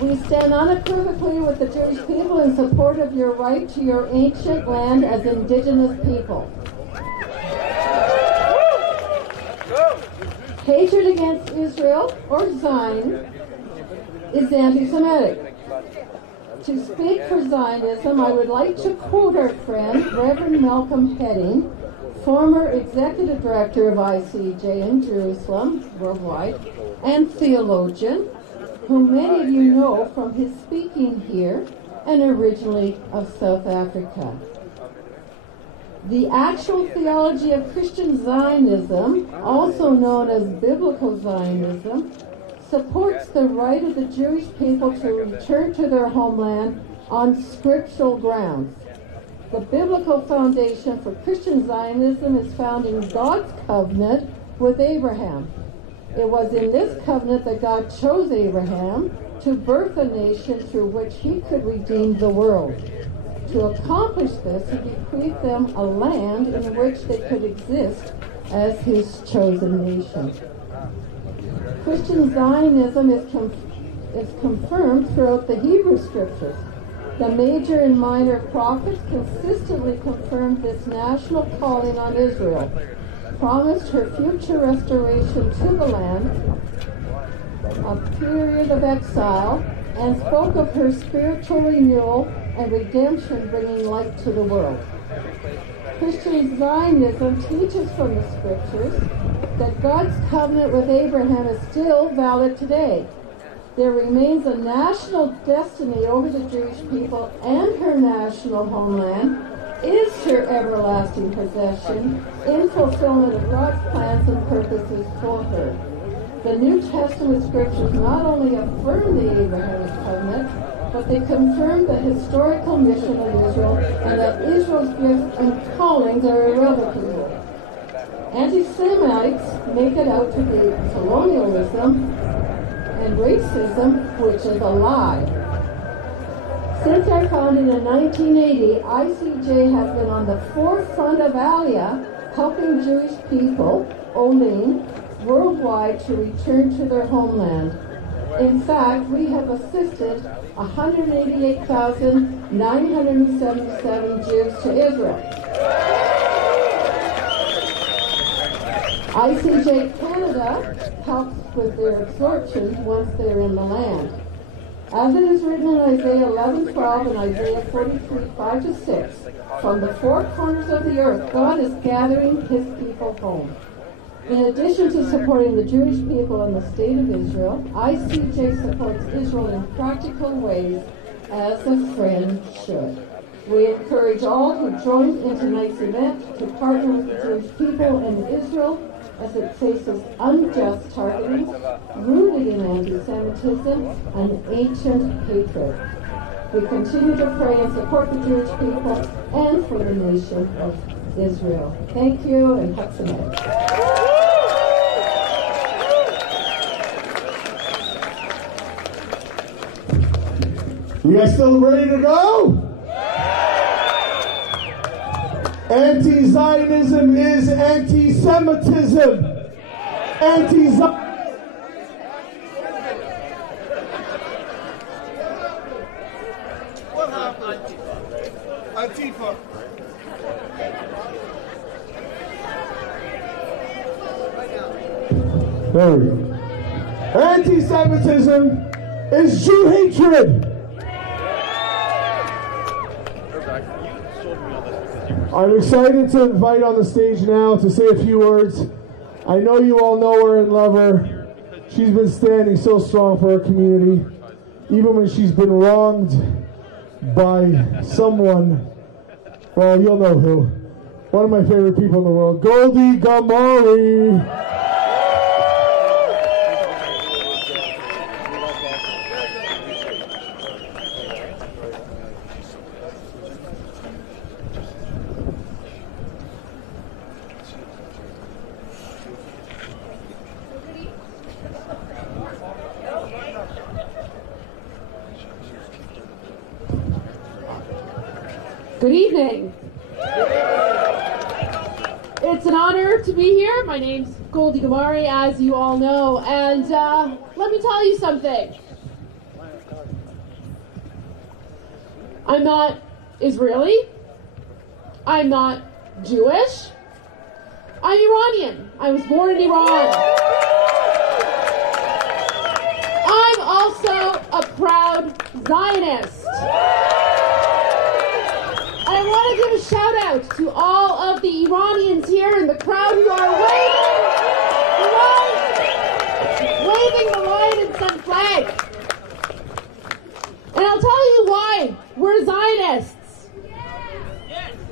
We stand unequivocally with the Jewish people in support of your right to your ancient land as indigenous people. Hatred against Israel or Zion is anti-Semitic. To speak for Zionism, I would like to quote our friend, Reverend Malcolm Heading, former executive director of ICJ in Jerusalem, worldwide, and theologian, whom many of you know from his speaking here and originally of South Africa. The actual theology of Christian Zionism, also known as biblical Zionism, supports the right of the Jewish people to return to their homeland on scriptural grounds. The biblical foundation for Christian Zionism is found in God's covenant with Abraham. It was in this covenant that God chose Abraham to birth a nation through which he could redeem the world. To accomplish this, he bequeathed them a land in which they could exist as his chosen nation. Christian Zionism is confirmed throughout the Hebrew Scriptures. The major and minor prophets consistently confirmed this national calling on Israel, promised her future restoration to the land, a period of exile, and spoke of her spiritual renewal and redemption bringing light to the world. Christian Zionism teaches from the Scriptures that God's covenant with Abraham is still valid today. There remains a national destiny over the Jewish people, and her national homeland is her everlasting possession in fulfillment of God's plans and purposes for her. The New Testament Scriptures not only affirm the Abrahamic covenant, but they confirm the historical mission of Israel and that Israel's gifts and callings are irrevocable. Anti-Semites make it out to be colonialism and racism, which is a lie. Since our founding in 1980, ICJ has been on the forefront of Aliyah, helping Jewish people, Olim, worldwide to return to their homeland. In fact, we have assisted 188,977 Jews to Israel. ICJ Canada helps with their absorption once they're in the land. As it is written in Isaiah 11:12 and Isaiah 43:5-6, from the four corners of the earth, God is gathering his people home. In addition to supporting the Jewish people and the state of Israel, ICJ supports Israel in practical ways, as a friend should. We encourage all who joined in tonight's event to partner with the Jewish people and Israel as it faces unjust targeting, rooted in anti-Semitism and ancient hatred. We continue to pray and support the Jewish people and for the nation of Israel. Thank you, and Chag Sameach. You guys still ready to go? Anti-Zionism is anti-Semitism. Anti-Zionism. What happened? Antifa. There we go. Anti-Semitism is Jew hatred. I'm excited to invite on the stage now to say a few words. I know you all know her and love her. She's been standing so strong for her community, even when she's been wronged, by someone, well, you'll know who. One of my favorite people in the world, Goldie Gamari. Good evening. It's an honor to be here. My name's Goldie Gamari, as you all know, and let me tell you something. I'm not Israeli. I'm not Jewish. I'm Iranian. I was born in Iran. I'm also a proud Zionist. I want to give a shout out to all of the Iranians here in the crowd who are waving the lion and sun flag. And I'll tell you why we're Zionists.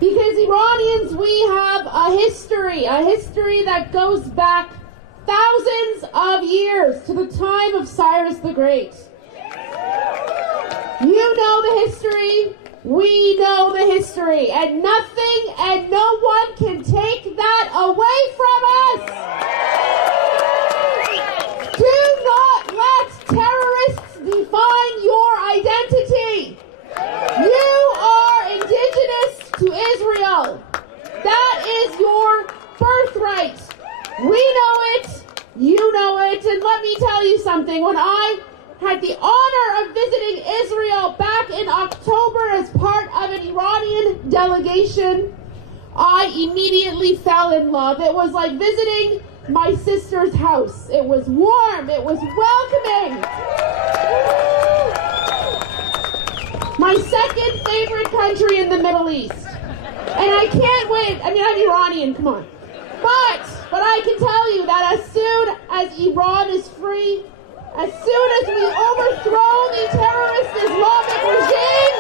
Because Iranians, we have a history that goes back thousands of years to the time of Cyrus the Great. You know the history. We know the history, and nothing and no one can take that away from us. Do not let terrorists define your identity. You are indigenous to Israel. That is your birthright. We know it. You know it. And let me tell you something. When I had the honor of visiting Israel back in October as part of an Iranian delegation, I immediately fell in love. It was like visiting my sister's house. It was warm. It was welcoming. My second favorite country in the Middle East. And I can't wait. I mean, I'm Iranian, come on. But I can tell you that as soon as Iran is free, as soon as we overthrow the terrorist Islamic regime,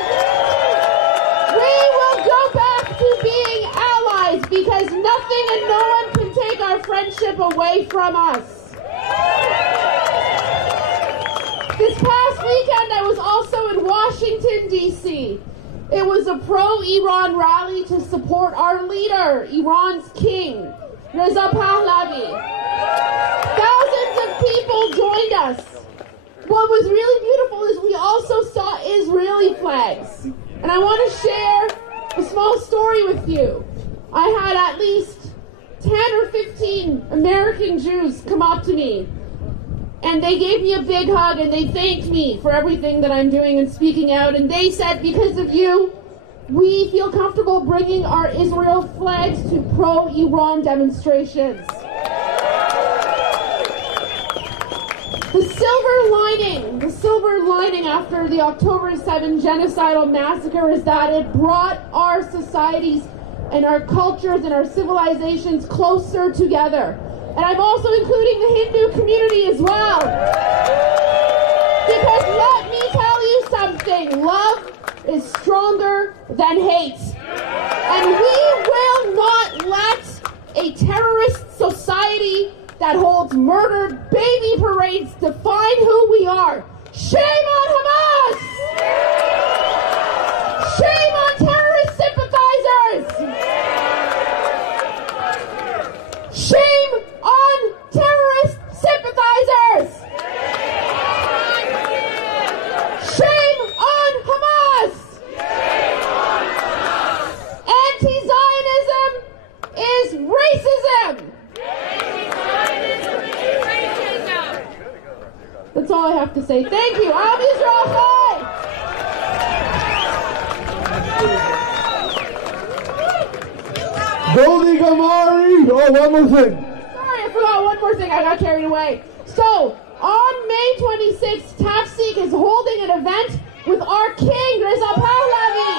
we will go back to being allies because nothing and no one can take our friendship away from us. This past weekend, I was also in Washington, D.C. It was a pro-Iran rally to support our leader, Iran's king, Reza Pahlavi. Thousands of people joined us. What was really beautiful is we also saw Israeli flags. And I want to share a small story with you. I had at least 10 or 15 American Jews come up to me. And they gave me a big hug and they thanked me for everything that I'm doing and speaking out. And they said, because of you, we feel comfortable bringing our Israel flags to pro-Iran demonstrations. The silver lining after the October 7 genocidal massacre is that it brought our societies and our cultures and our civilizations closer together. And I'm also including the Hindu community as well. Because let me tell you something, love is stronger than hate. And we will not let a terrorist society that holds murdered baby parades define who we are. Shame on Hamas! Shame on terrorist sympathizers! Shame on terrorist sympathizers! Shame on Hamas! Anti-Zionism is racism! That's all I have to say. Thank you. Am Yisrael Chai! Goldie Gamari! Oh, one more thing. Sorry, I forgot one more thing. I got carried away. So, on May 26th, Tafsik is holding an event with our king, Reza Pahlavi.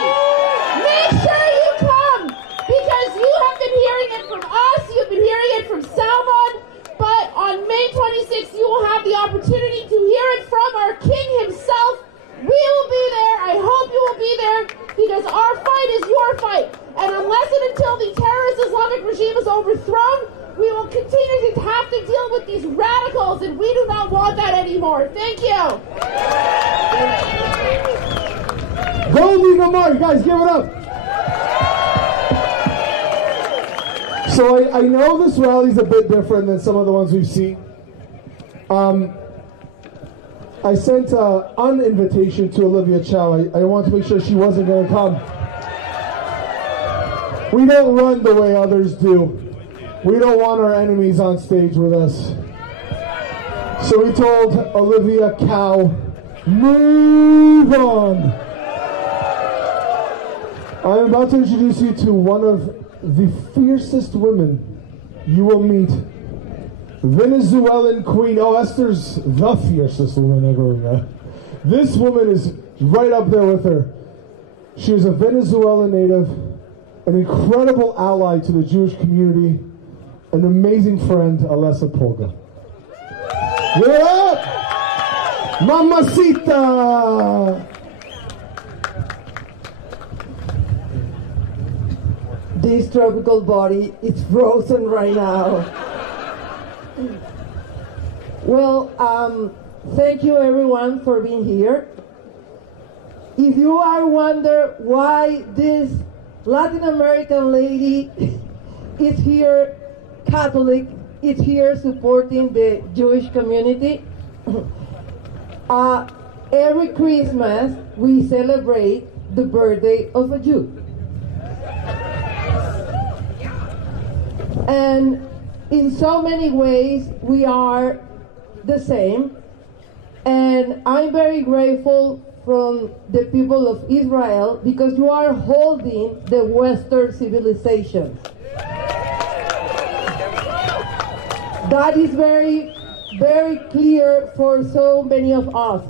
Make sure you come, because you have been hearing it from us, you've been hearing it from Salman, but on May 26th, you will have the opportunity to hear it from our king himself. We will be there. I hope you will be there. our fight is your fight. And unless and until the terrorist Islamic regime is overthrown, we will continue to have to deal with these radicals, and we do not want that anymore. Thank you. Go Legal Mar, you guys give it up. So I know this rally's a bit different than some of the ones we've seen. I sent an invitation to Olivia Chow. I wanted to make sure she wasn't going to come. We don't run the way others do. We don't want our enemies on stage with us. So we told Olivia Chow, move on. I'm about to introduce you to one of the fiercest women you will meet. Venezuelan queen. Oh, Esther's the fiercest woman I've ever met. This woman is right up there with her. She is a Venezuelan native, an incredible ally to the Jewish community, an amazing friend, Alessa Polga. Give it up! Mamacita! This tropical body is frozen right now. Well, thank you everyone for being here. If you are wondering why this Latin American lady is here, Catholic, is here supporting the Jewish community, every Christmas we celebrate the birthday of a Jew. And in so many ways, we are the same. And I'm very grateful from the people of Israel because you are holding the Western civilization. That is very, very clear for so many of us.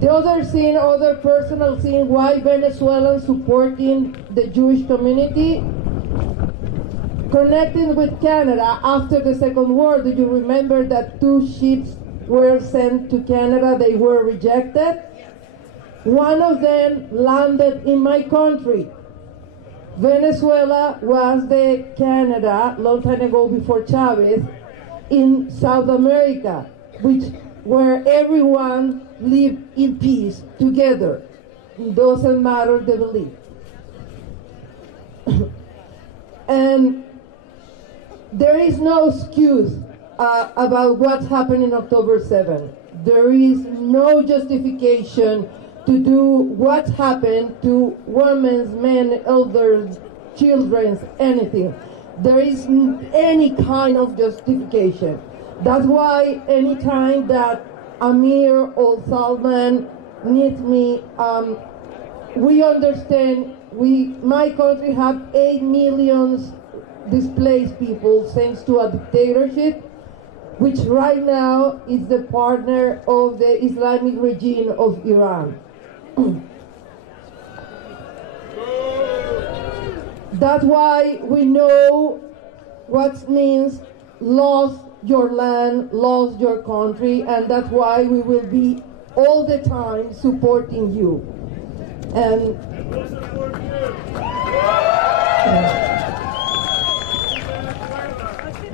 The other thing, other personal thing, why Venezuelans supporting the Jewish community, connecting with Canada after the Second War. Do you remember that 2 ships were sent to Canada? They were rejected. One of them landed in my country. Venezuela was the Canada, long time ago before Chavez, in South America, where everyone lived in peace together. It doesn't matter the belief. And there is no excuse about what happened in October 7th. There is no justification to do what happened to women, men, elders, children, anything. There isn't any kind of justification. That's why anytime that Amir or Salman needs me, we understand my country have 8 million displaced people thanks to a dictatorship, which right now is the partner of the Islamic regime of Iran. That's why we know what means lost your land, lost your country, and that's why we will be all the time supporting you. And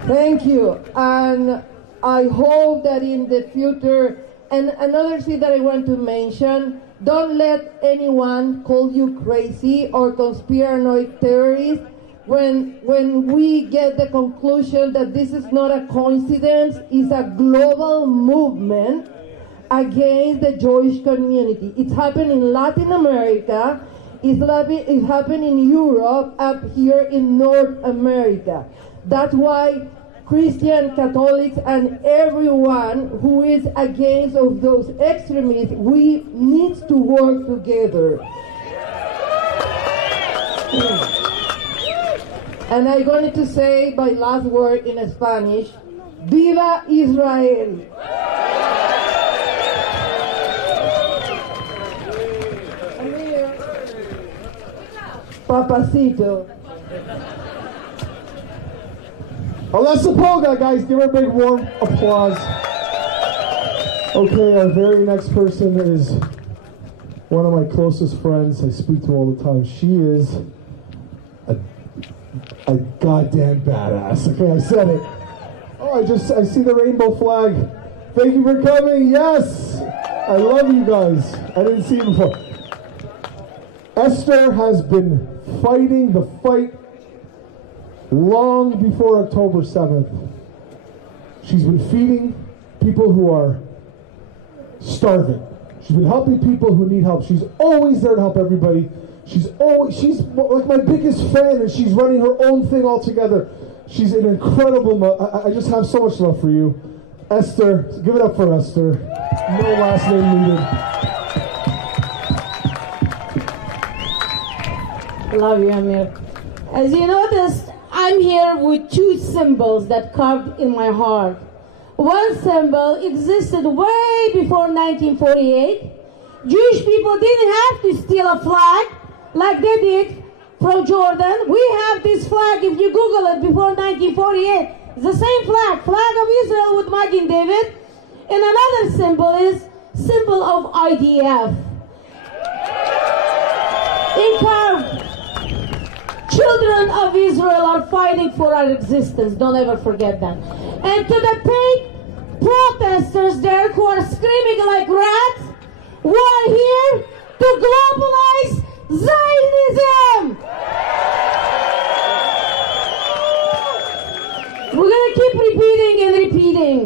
thank you. And I hope that in the future, and another thing that I want to mention, don't let anyone call you crazy or conspiranoid terrorist when we get the conclusion that this is not a coincidence, it's a global movement against the Jewish community. It's happened in Latin America, it's happened in Europe, up here in North America. That's why Christian, Catholics, and everyone who is against of those extremists, we need to work together. And I'm going to say my last word in Spanish, Viva Israel! Papacito. Alessa Polga, guys, give her a big warm applause. Okay, our very next person is one of my closest friends. I speak to all the time. She is a goddamn badass. Okay, I said it. Oh, I see the rainbow flag. Thank you for coming. Yes, I love you guys. I didn't see you before. Esther has been fighting the fight long before October 7th. She's been feeding people who are starving. She's been helping people who need help. She's always there to help everybody. She's like my biggest fan, and she's running her own thing altogether. She's an incredible I just have so much love for you. Esther, give it up for Esther. No last name needed. Love you, Amir. As you noticed, I'm here with two symbols that carved in my heart. One symbol existed way before 1948. Jewish people didn't have to steal a flag like they did from Jordan. We have this flag, if you Google it, before 1948. It's the same flag of Israel with Magen David. And another symbol is symbol of IDF. Carved. Children of Israel are fighting for our existence. Don't ever forget that. And to the paid protesters there who are screaming like rats, we are here to globalize Zionism. We're going to keep repeating and repeating.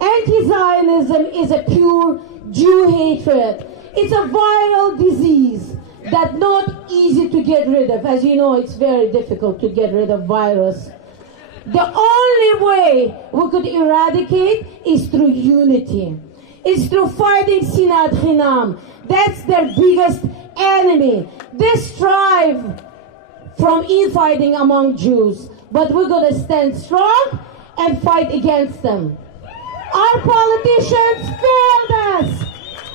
Anti-Zionism is a pure Jew hatred. It's a viral disease that's not easy to get rid of. As you know, it's very difficult to get rid of virus. The only way we could eradicate is through unity. It's through fighting Sinat Chinam. That's their biggest enemy. They strive from infighting among Jews. But we're going to stand strong and fight against them. Our politicians failed us.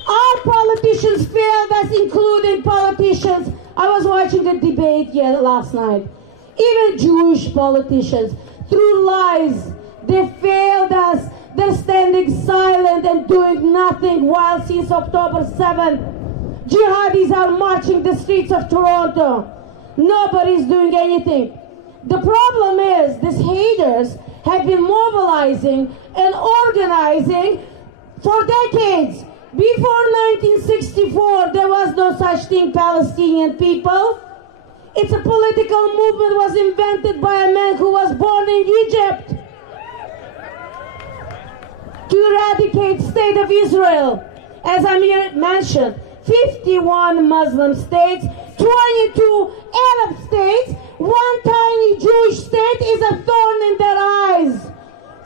Our politicians failed us, including politicians. I was watching a debate last night. Even Jewish politicians, through lies, they failed us. They're standing silent and doing nothing, while since October 7th, jihadis are marching the streets of Toronto. Nobody's doing anything. The problem is, these haters have been mobilizing and organizing for decades. Before 1964, there was no such thing, Palestinian people. It's a political movement was invented by a man who was born in Egypt to eradicate state of Israel. As Amir mentioned, 51 Muslim states, 22 Arab states, one tiny Jewish state is a thorn in their eyes.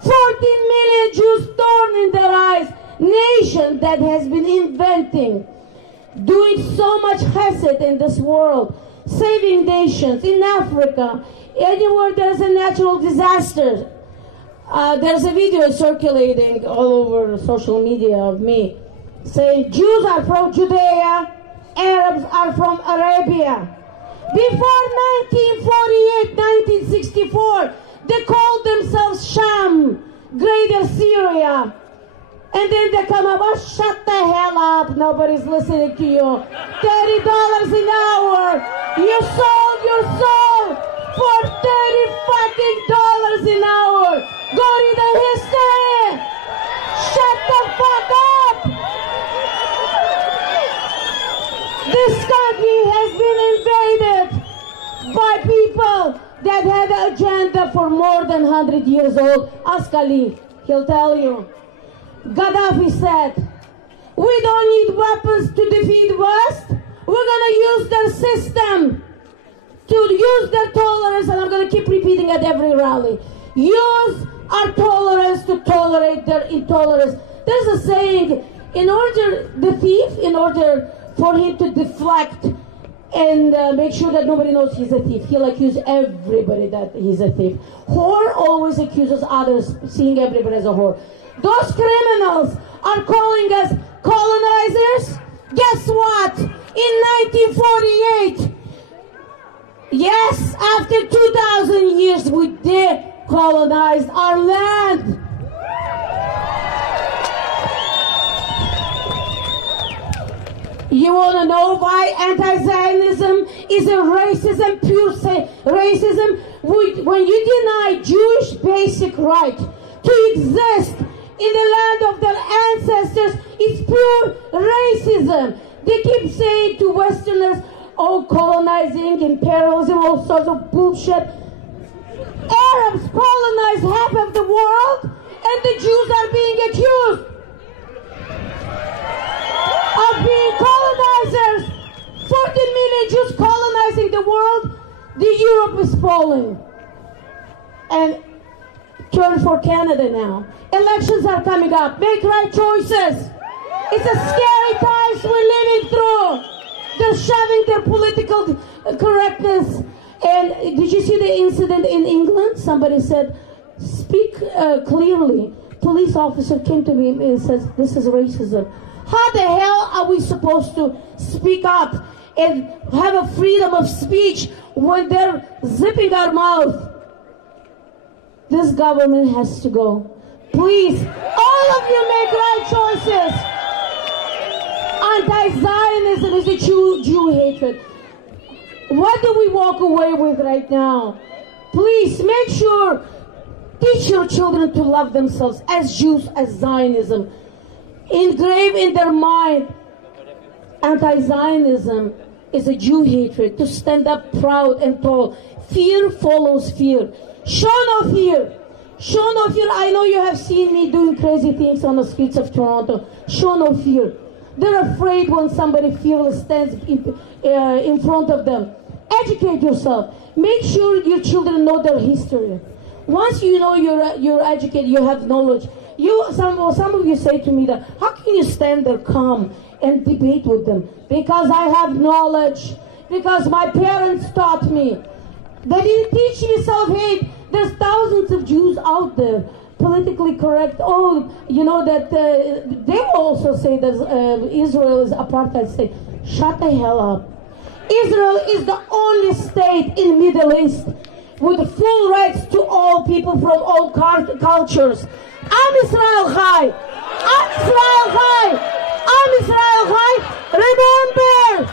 14 million Jews thorn in their eyes. Nation that has been inventing, doing so much chesed in this world, saving nations in Africa, anywhere there's a natural disaster. There's a video circulating all over social media of me saying Jews are from Judea, Arabs are from Arabia. Before 1948, 1964, they called themselves Sham, Greater Syria. And then they come up, oh, shut the hell up, nobody's listening to you. $30 an hour. You sold your soul for $30 fucking an hour. Go to the history. Shut the fuck up. This country has been invaded by people that had an agenda for more than 100 years old. Ask Ali, he'll tell you. Gaddafi said, we don't need weapons to defeat West. We're going to use their system, to use their tolerance, and I'm going to keep repeating at every rally. Use our tolerance to tolerate their intolerance. There's a saying, in order for him to deflect and make sure that nobody knows he's a thief, he'll accuse everybody that he's a thief. Whore always accuses others, seeing everybody as a whore. Those criminals are calling us colonizers. Guess what? In 1948, yes, after 2,000 years, we decolonized our land. You want to know why anti-Zionism is a racism, pure racism? When you deny Jewish basic right to exist in the land of their ancestors, it's pure racism. They keep saying to Westerners, oh, colonizing, imperialism, all sorts of bullshit. Arabs colonize half of the world, and the Jews are being accused of being colonizers. 14 million Jews colonizing the world. The Europe is falling. And turn for Canada now. Elections are coming up. Make right choices. It's a scary times we're living through. They're shoving their political correctness. And did you see the incident in England? Somebody said, speak clearly. Police officer came to me and says, this is racism. How the hell are we supposed to speak up and have a freedom of speech when they're zipping our mouth? This government has to go. Please, all of you make right choices. Anti-Zionism is a Jew hatred. What do we walk away with right now? Please make sure, teach your children to love themselves as Jews, as Zionism. Engrave in their mind, anti-Zionism is a Jew hatred, to stand up proud and tall. Fear follows fear. Show no fear. Show no fear. I know you have seen me doing crazy things on the streets of Toronto. Show no fear. They're afraid when somebody fearless stands in front of them. Educate yourself. Make sure your children know their history. Once you know you're educated, you have knowledge. Some of you say to me that, how can you stand there calm and debate with them? Because I have knowledge. Because my parents taught me. They didn't teach me self-hate. There's thousands of Jews out there, politically correct. Oh, you know that they also say that Israel is apartheid state. Shut the hell up. Israel is the only state in Middle East with full rights to all people from all cultures. Am Israel Chai! Am Israel Chai! Am Israel Chai! Remember,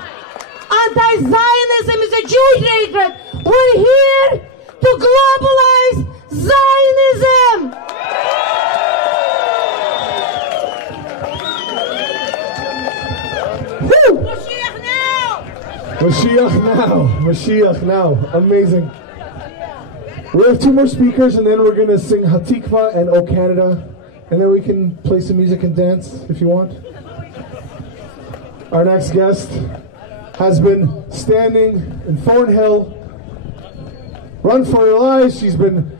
anti-Zionism is a Jewish hatred. We're here to globalize Zionism. Woo! Mashiach now! Mashiach now! Mashiach now! Amazing. We have two more speakers, and then we're going to sing Hatikva and O Canada, and then we can play some music and dance if you want. Our next guest has been standing in Thornhill, Run for Her Lives. She's been,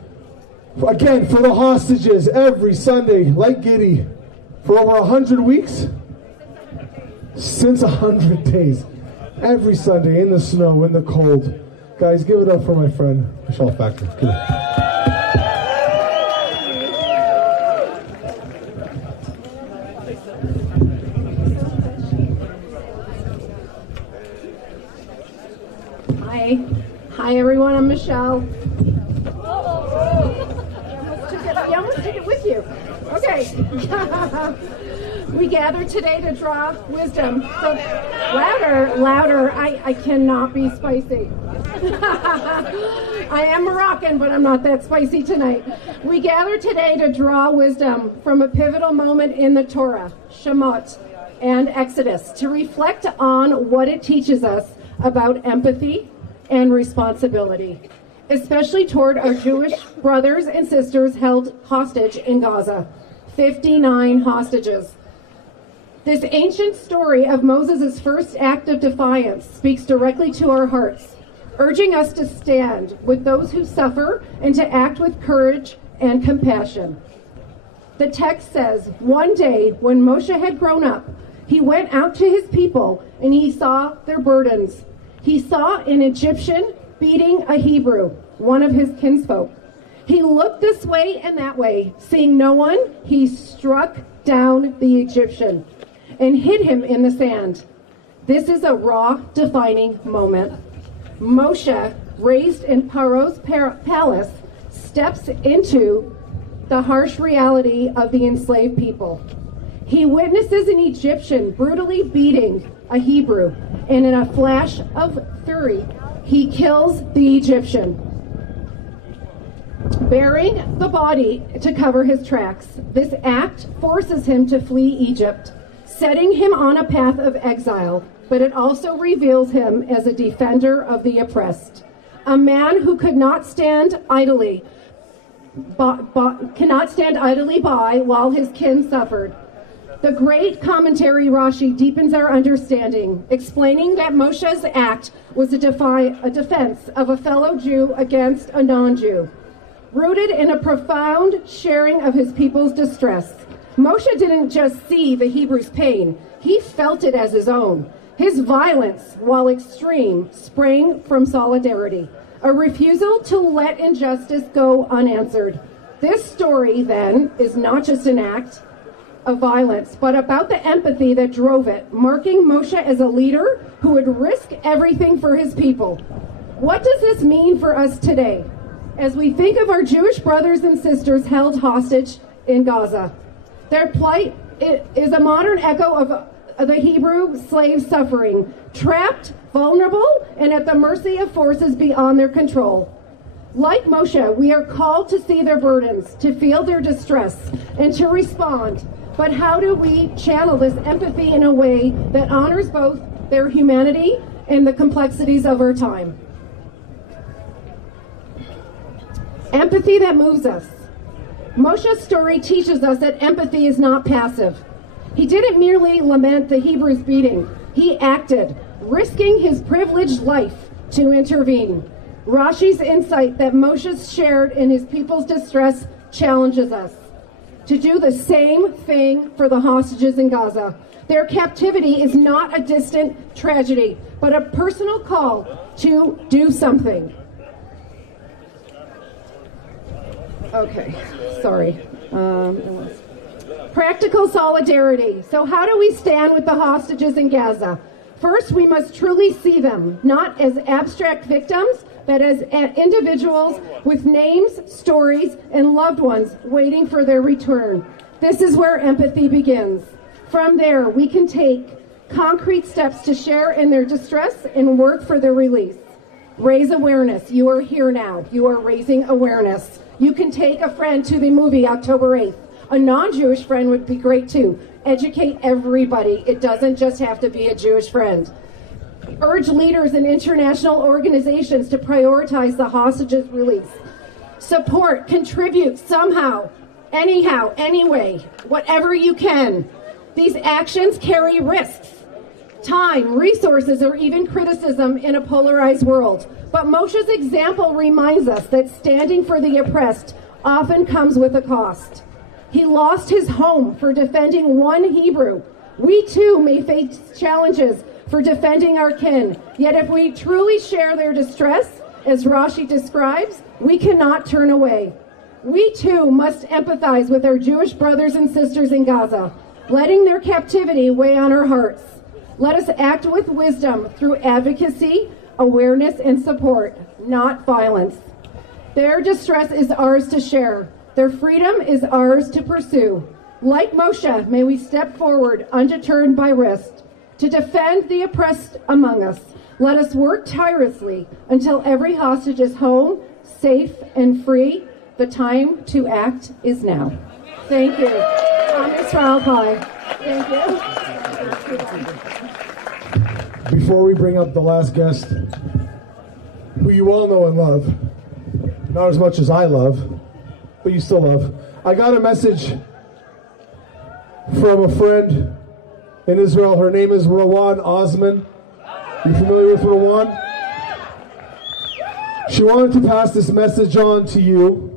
again, for the hostages every Sunday, like Giddy, for over 100 weeks. Since 100 days. Every Sunday, in the snow, in the cold. Guys, give it up for my friend, Michelle Factor. Come on. Hi everyone, I'm Michelle. You almost took it with you. Okay. We gather today to draw wisdom. So louder, I cannot be spicy. I am Moroccan, but I'm not that spicy tonight. We gather today to draw wisdom from a pivotal moment in the Torah, Shemot, and Exodus, to reflect on what it teaches us about empathy and responsibility, especially toward our Jewish brothers and sisters held hostage in Gaza. 59 hostages. This ancient story of Moses' first act of defiance speaks directly to our hearts, urging us to stand with those who suffer and to act with courage and compassion. The text says, one day when Moshe had grown up, he went out to his people and he saw their burdens. He saw an Egyptian beating a Hebrew, one of his kinsfolk. He looked this way and that way. Seeing no one, he struck down the Egyptian and hid him in the sand. This is a raw, defining moment. Moshe, raised in Paro's palace, steps into the harsh reality of the enslaved people. He witnesses an Egyptian brutally beating a Hebrew, and in a flash of fury, he kills the Egyptian, burying the body to cover his tracks. This act forces him to flee Egypt, setting him on a path of exile, but it also reveals him as a defender of the oppressed, a man who could not stand idly by while his kin suffered. The great commentary Rashi deepens our understanding, explaining that Moshe's act was a defense of a fellow Jew against a non-Jew, rooted in a profound sharing of his people's distress. Moshe didn't just see the Hebrews' pain, he felt it as his own. His violence, while extreme, sprang from solidarity, a refusal to let injustice go unanswered. This story, then, is not just an act of violence, but about the empathy that drove it, marking Moshe as a leader who would risk everything for his people. What does this mean for us today, as we think of our Jewish brothers and sisters held hostage in Gaza? Their plight is a modern echo of the Hebrew slaves' suffering, trapped, vulnerable, and at the mercy of forces beyond their control. Like Moshe, we are called to see their burdens, to feel their distress, and to respond. But how do we channel this empathy in a way that honors both their humanity and the complexities of our time? Empathy that moves us. Moshe's story teaches us that empathy is not passive. He didn't merely lament the Hebrews' beating. He acted, risking his privileged life to intervene. Rashi's insight that Moshe shared in his people's distress challenges us to do the same thing for the hostages in Gaza. Their captivity is not a distant tragedy, but a personal call to do something. Okay, sorry. Practical solidarity. So how do we stand with the hostages in Gaza? First, we must truly see them, not as abstract victims, but as individuals with names, stories, and loved ones waiting for their return. This is where empathy begins. From there, we can take concrete steps to share in their distress and work for their release. Raise awareness. You are here now. You are raising awareness. You can take a friend to the movie October 8th. A non-Jewish friend would be great too. Educate everybody. It doesn't just have to be a Jewish friend. Urge leaders in international organizations to prioritize the hostages' release. Support, contribute somehow, anyhow, anyway, whatever you can. These actions carry risks, time, resources, or even criticism in a polarized world. But Moshe's example reminds us that standing for the oppressed often comes with a cost. He lost his home for defending one Hebrew. We too may face challenges for defending our kin. Yet if we truly share their distress, as Rashi describes, we cannot turn away. We too must empathize with our Jewish brothers and sisters in Gaza, letting their captivity weigh on our hearts. Let us act with wisdom through advocacy, awareness, and support, not violence. Their distress is ours to share. Their freedom is ours to pursue. Like Moshe, may we step forward undeterred by risk to defend the oppressed among us. Let us work tirelessly until every hostage is home, safe, and free. The time to act is now. Thank you. I'm Israel Pai. Thank you. Before we bring up the last guest, who you all know and love, not as much as I love, but you still love, I got a message from a friend in Israel. Her name is Rowan Osman. You familiar with Rowan? She wanted to pass this message on to you.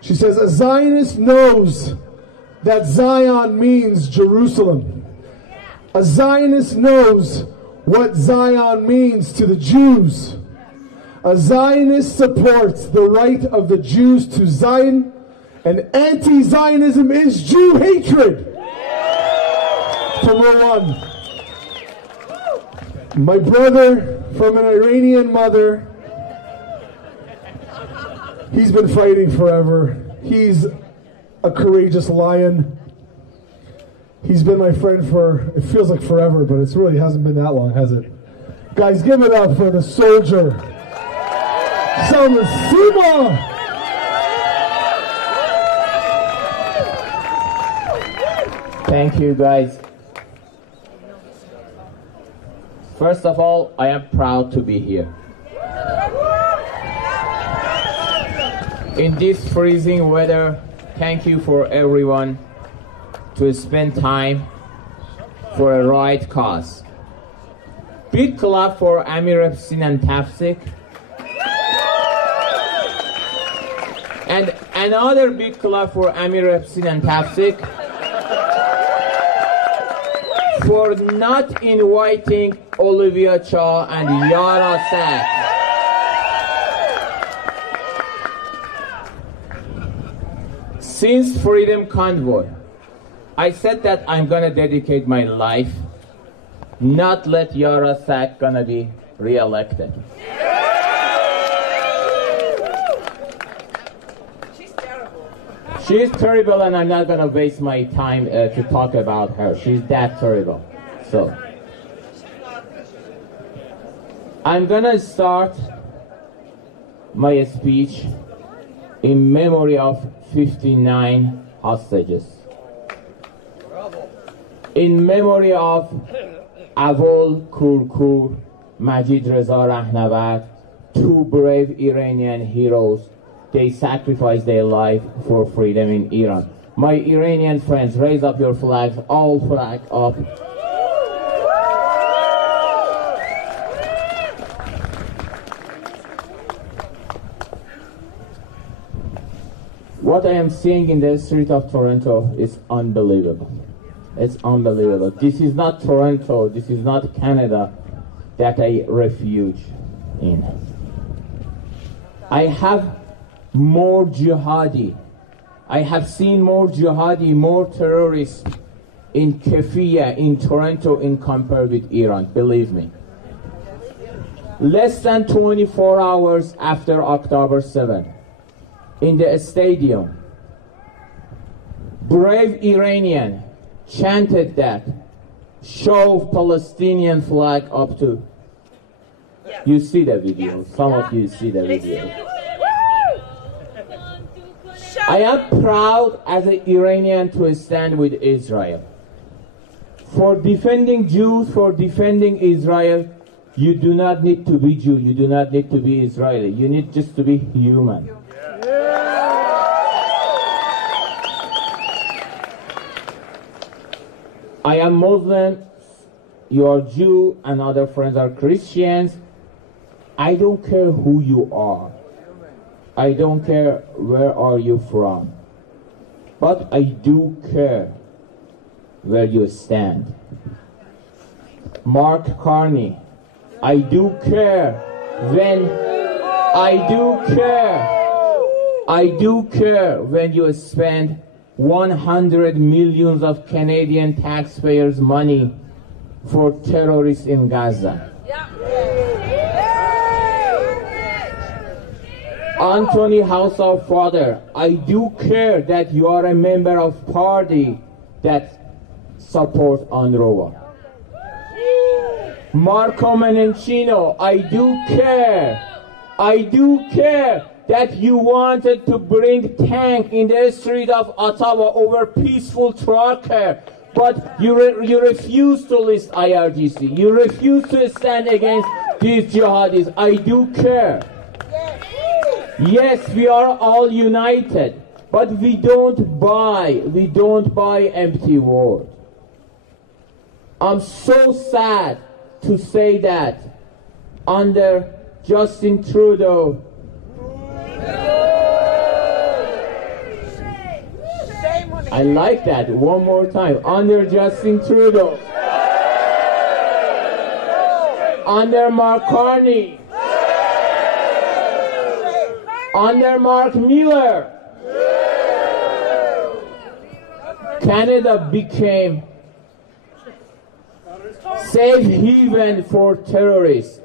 She says, a Zionist knows that Zion means Jerusalem. A Zionist knows what Zion means to the Jews. A Zionist supports the right of the Jews to Zion, and anti-Zionism is Jew hatred. From Rowan. My brother from an Iranian mother, he's been fighting forever. He's a courageous lion. He's been my friend for, it feels like forever, but it really hasn't been that long, has it? Guys, give it up for the soldier. Zionism. Thank you, guys. First of all, I am proud to be here. In this freezing weather, thank you for everyone to spend time for a right cause. Big clap for Amir Epstein and Tafsik. And another big clap for Amir Epstein and Tafsik for not inviting Olivia Cha and Yara Sak. Since Freedom Convoy, I said that I'm gonna dedicate my life, not let Yara Sak gonna be re-elected. She's terrible, and I'm not gonna waste my time to talk about her. She's that terrible. So, I'm gonna start my speech in memory of 59 hostages. In memory of Avol Kurkur, Majid Reza Rahnavard, two brave Iranian heroes. They sacrificed their life for freedom in Iran. My Iranian friends, raise up your flags, all flag up. What I am seeing in the street of Toronto is unbelievable. It's unbelievable. This is not Toronto, this is not Canada that I refuge in. I have more jihadi. I have seen more jihadi, more terrorists in Kefia, in Toronto, in compared with Iran, believe me. Less than 24 hours after October 7, in the stadium, brave Iranian chanted that, show Palestinian flag up to. You see the video, some of you see the video. I am proud as an Iranian to stand with Israel. For defending Jews, for defending Israel, you do not need to be Jew, you do not need to be Israeli, you need just to be human. I am Muslim, you are Jew, and other friends are Christians. I don't care who you are. I don't care where are you from. But I do care where you stand. Mark Carney, I do care when you spend 100 millions of Canadian taxpayers' money for terrorists in Gaza. Anthony House of Father, I do care that you are a member of party that supports UNRWA. Marco Menencino, I do care that you wanted to bring tank in the street of Ottawa over peaceful trucker, but you refuse to list IRGC. You refuse to stand against these jihadis. I do care. Yes, we are all united, but we don't buy empty words. I'm so sad to say that under Justin Trudeau, I like that, one more time, under Justin Trudeau, under Mark Carney, under Mark Miller, Canada became safe haven for terrorists.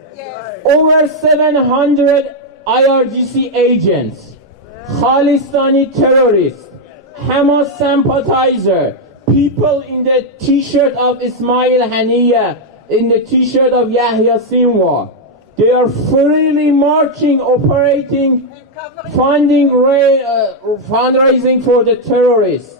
Over 700 IRGC agents, Khalistani terrorists, Hamas sympathizer, people in the t-shirt of Ismail Haniyeh, in the t-shirt of Yahya Sinwar. They are freely marching, operating, fundraising for the terrorists.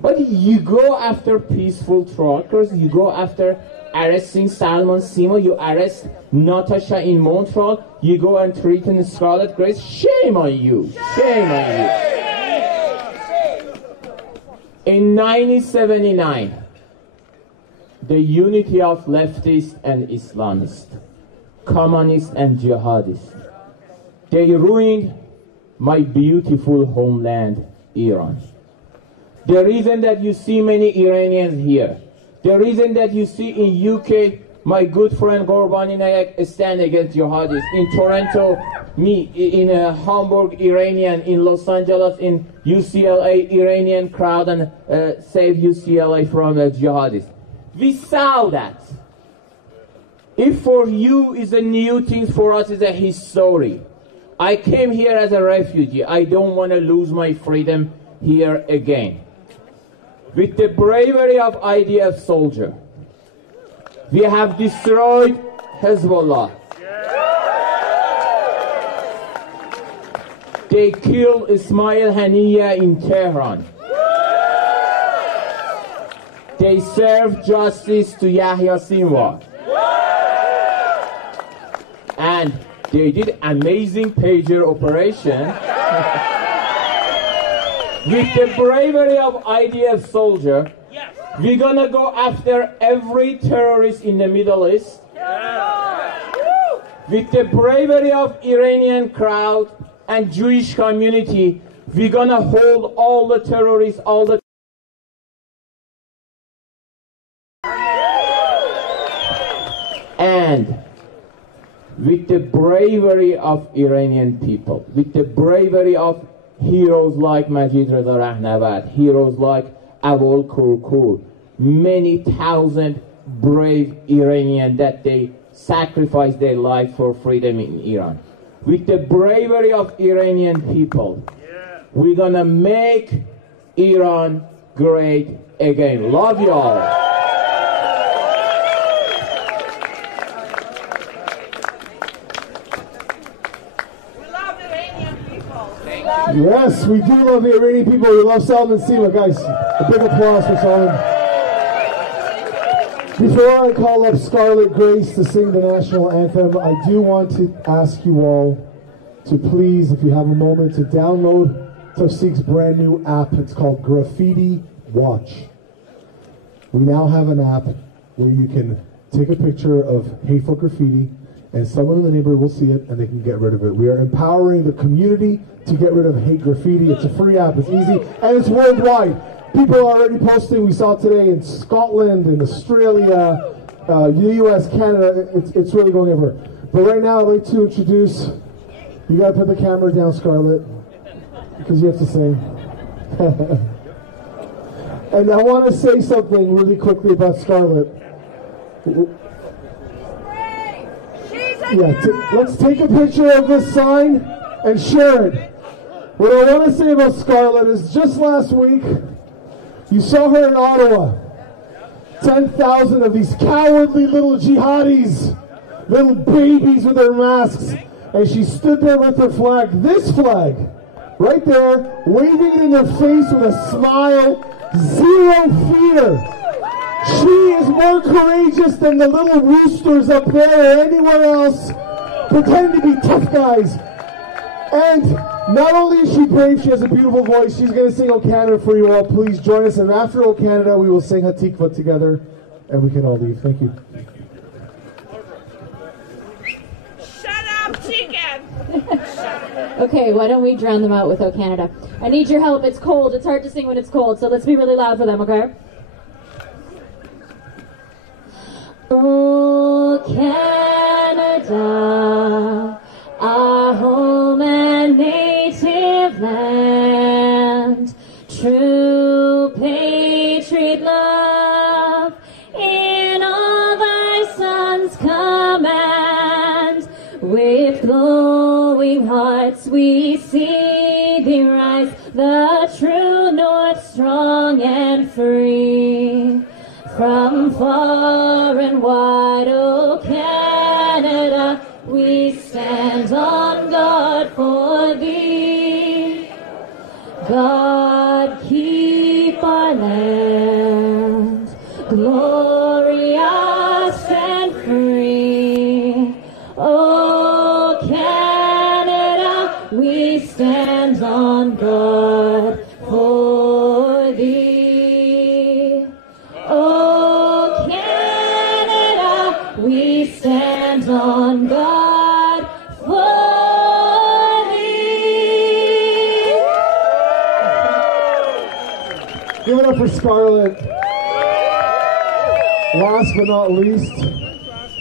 But you go after peaceful truckers, you go after arresting Salman Sima, you arrest Natasha in Montreal, you go and threaten Scarlet Grace. Shame on you! Shame on you! In 1979, the unity of leftists and Islamists, communists and jihadists, they ruined my beautiful homeland, Iran. The reason that you see many Iranians here, the reason that you see in UK my good friend Gorbani Nayak stand against jihadists, in Toronto, me, in Hamburg, Iranian, in Los Angeles, in UCLA, Iranian crowd and save UCLA from jihadists. We saw that. If for you is a new thing, for us is a history. I came here as a refugee. I don't want to lose my freedom here again. With the bravery of IDF soldier, we have destroyed Hezbollah. They killed Ismail Haniyeh in Tehran. They served justice to Yahya Sinwar. And they did amazing pager operation. With the bravery of IDF soldier, we're gonna go after every terrorist in the Middle East. With the bravery of Iranian crowd and Jewish community, we're gonna hold all the terrorists, all the and with the bravery of Iranian people, with the bravery of heroes like Majid Reza Rahnavad, heroes like Avol Kurkur, many thousand brave Iranians that they sacrificed their life for freedom in Iran. With the bravery of Iranian people, we're gonna make Iran great again. Love you all. Yes, we do love the Iranian people. We love Salman Sima, guys. A big applause for Salman. Before I call up Scarlet Grace to sing the national anthem, I do want to ask you all to please, if you have a moment, to download Tawfiq's brand new app. It's called Graffiti Watch. We now have an app where you can take a picture of hateful graffiti and someone in the neighborhood will see it and they can get rid of it. We are empowering the community to get rid of hate graffiti. It's a free app, it's easy, and it's worldwide. People are already posting. We saw today in Scotland, in Australia, the US, Canada. It's really going everywhere. But right now I'd like to introduce, you gotta put the camera down, Scarlett, because you have to sing. And I want to say something really quickly about Scarlett. Yeah, let's take a picture of this sign and share it. What I want to say about Scarlett is just last week, you saw her in Ottawa. 10,000 of these cowardly little jihadis, little babies with their masks, and she stood there with her flag, this flag, right there, waving it in their face with a smile, zero fear. She is more courageous than the little roosters up there or anywhere else pretending to be tough guys. And not only is she brave, she has a beautiful voice. She's going to sing O Canada for you all. Please join us. And after O Canada, we will sing Hatikva together and we can all leave. Thank you. Shut up, chicken! Okay, why don't we drown them out with O Canada? I need your help. It's cold. It's hard to sing when it's cold, so let's be really loud for them, okay? Oh, Canada, our home and native land, true patriot love, in all thy sons' command, with glowing hearts we see thee rise, the true north strong and free. From far and wide, oh Canada, we stand on guard for thee. God, keep our land glorious and free. Oh Canada, we stand on guard for thee. Oh Canada, we stand on guard for thee. Give it up for Scarlett. Last but not least,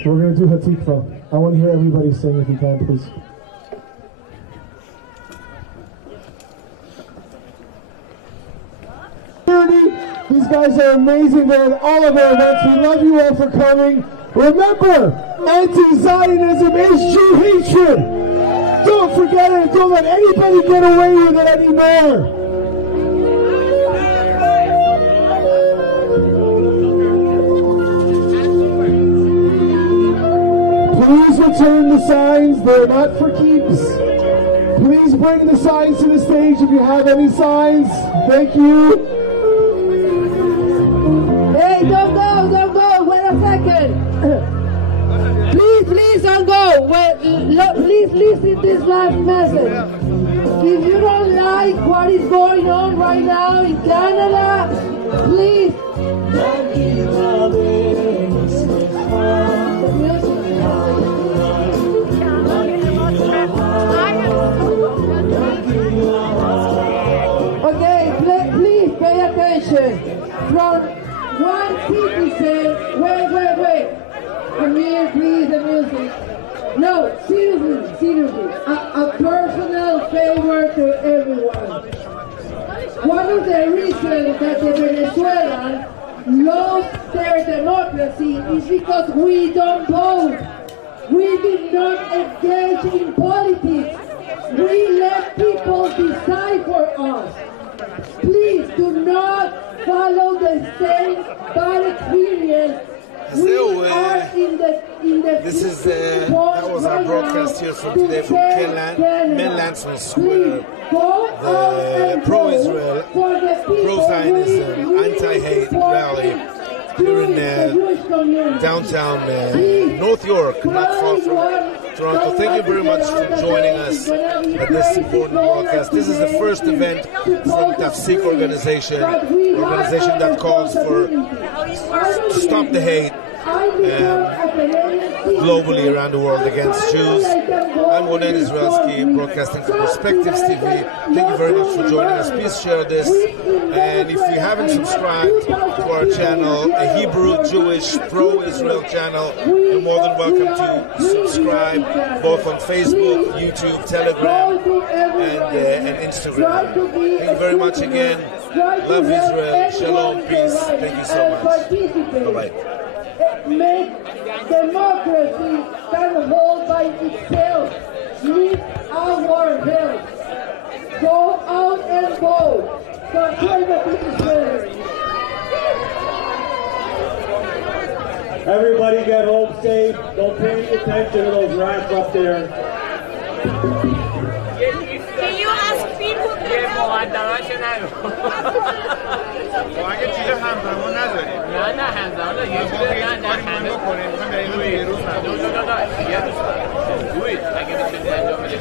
we're going to do Hatikva. I want to hear everybody sing if you can, please. These guys are amazing. They're at all of our events. We love you all for coming. Remember, anti-Zionism is Jew hatred. Don't forget it. Don't let anybody get away with it anymore. Please return the signs. They're not for keeps. Please bring the signs to the stage if you have any signs. Thank you. Hey, don't go, wait a second. Please don't go. Wait, please listen to this last message. If you don't like what is going on right now in Canada, please. Okay, please pay attention. From one citizen, wait. Amir, please, the music. No, seriously. A personal favor to everyone. One of the reasons that the Venezuelans lost their democracy is because we don't vote. We did not engage in politics. We let people decide for us. Please do not follow the same bad experience. That was our broadcast here from today from mainland Square, the pro-Israel, pro-Zionism, anti-hate rally here in downtown North York, not far from Toronto. Thank you very much for joining us at this important broadcast. This is the first event from Tafsik organization that calls for to stop the hate globally around the world against Jews. I'm Ronen Israelski, broadcasting for Perspectives TV. Thank you very much for joining us. Please share this. And if you haven't subscribed to our channel, a Hebrew Jewish pro-Israel channel, you're more than welcome to subscribe both on Facebook, YouTube, Telegram, and Instagram. Thank you very much again. Love Israel. Shalom. Peace. Thank you so much. Bye-bye. Make democracy stand hold by itself. Need our help. Go out and vote. Conservative is better. Everybody get home safe. Don't pay any attention to those rats up there. Can you ask people to اگه چیز همزمان نداریم نه همزمان یه چیز نه همه بکنیم میخوام بریم یه روز یه روز اگه میشه انجام بده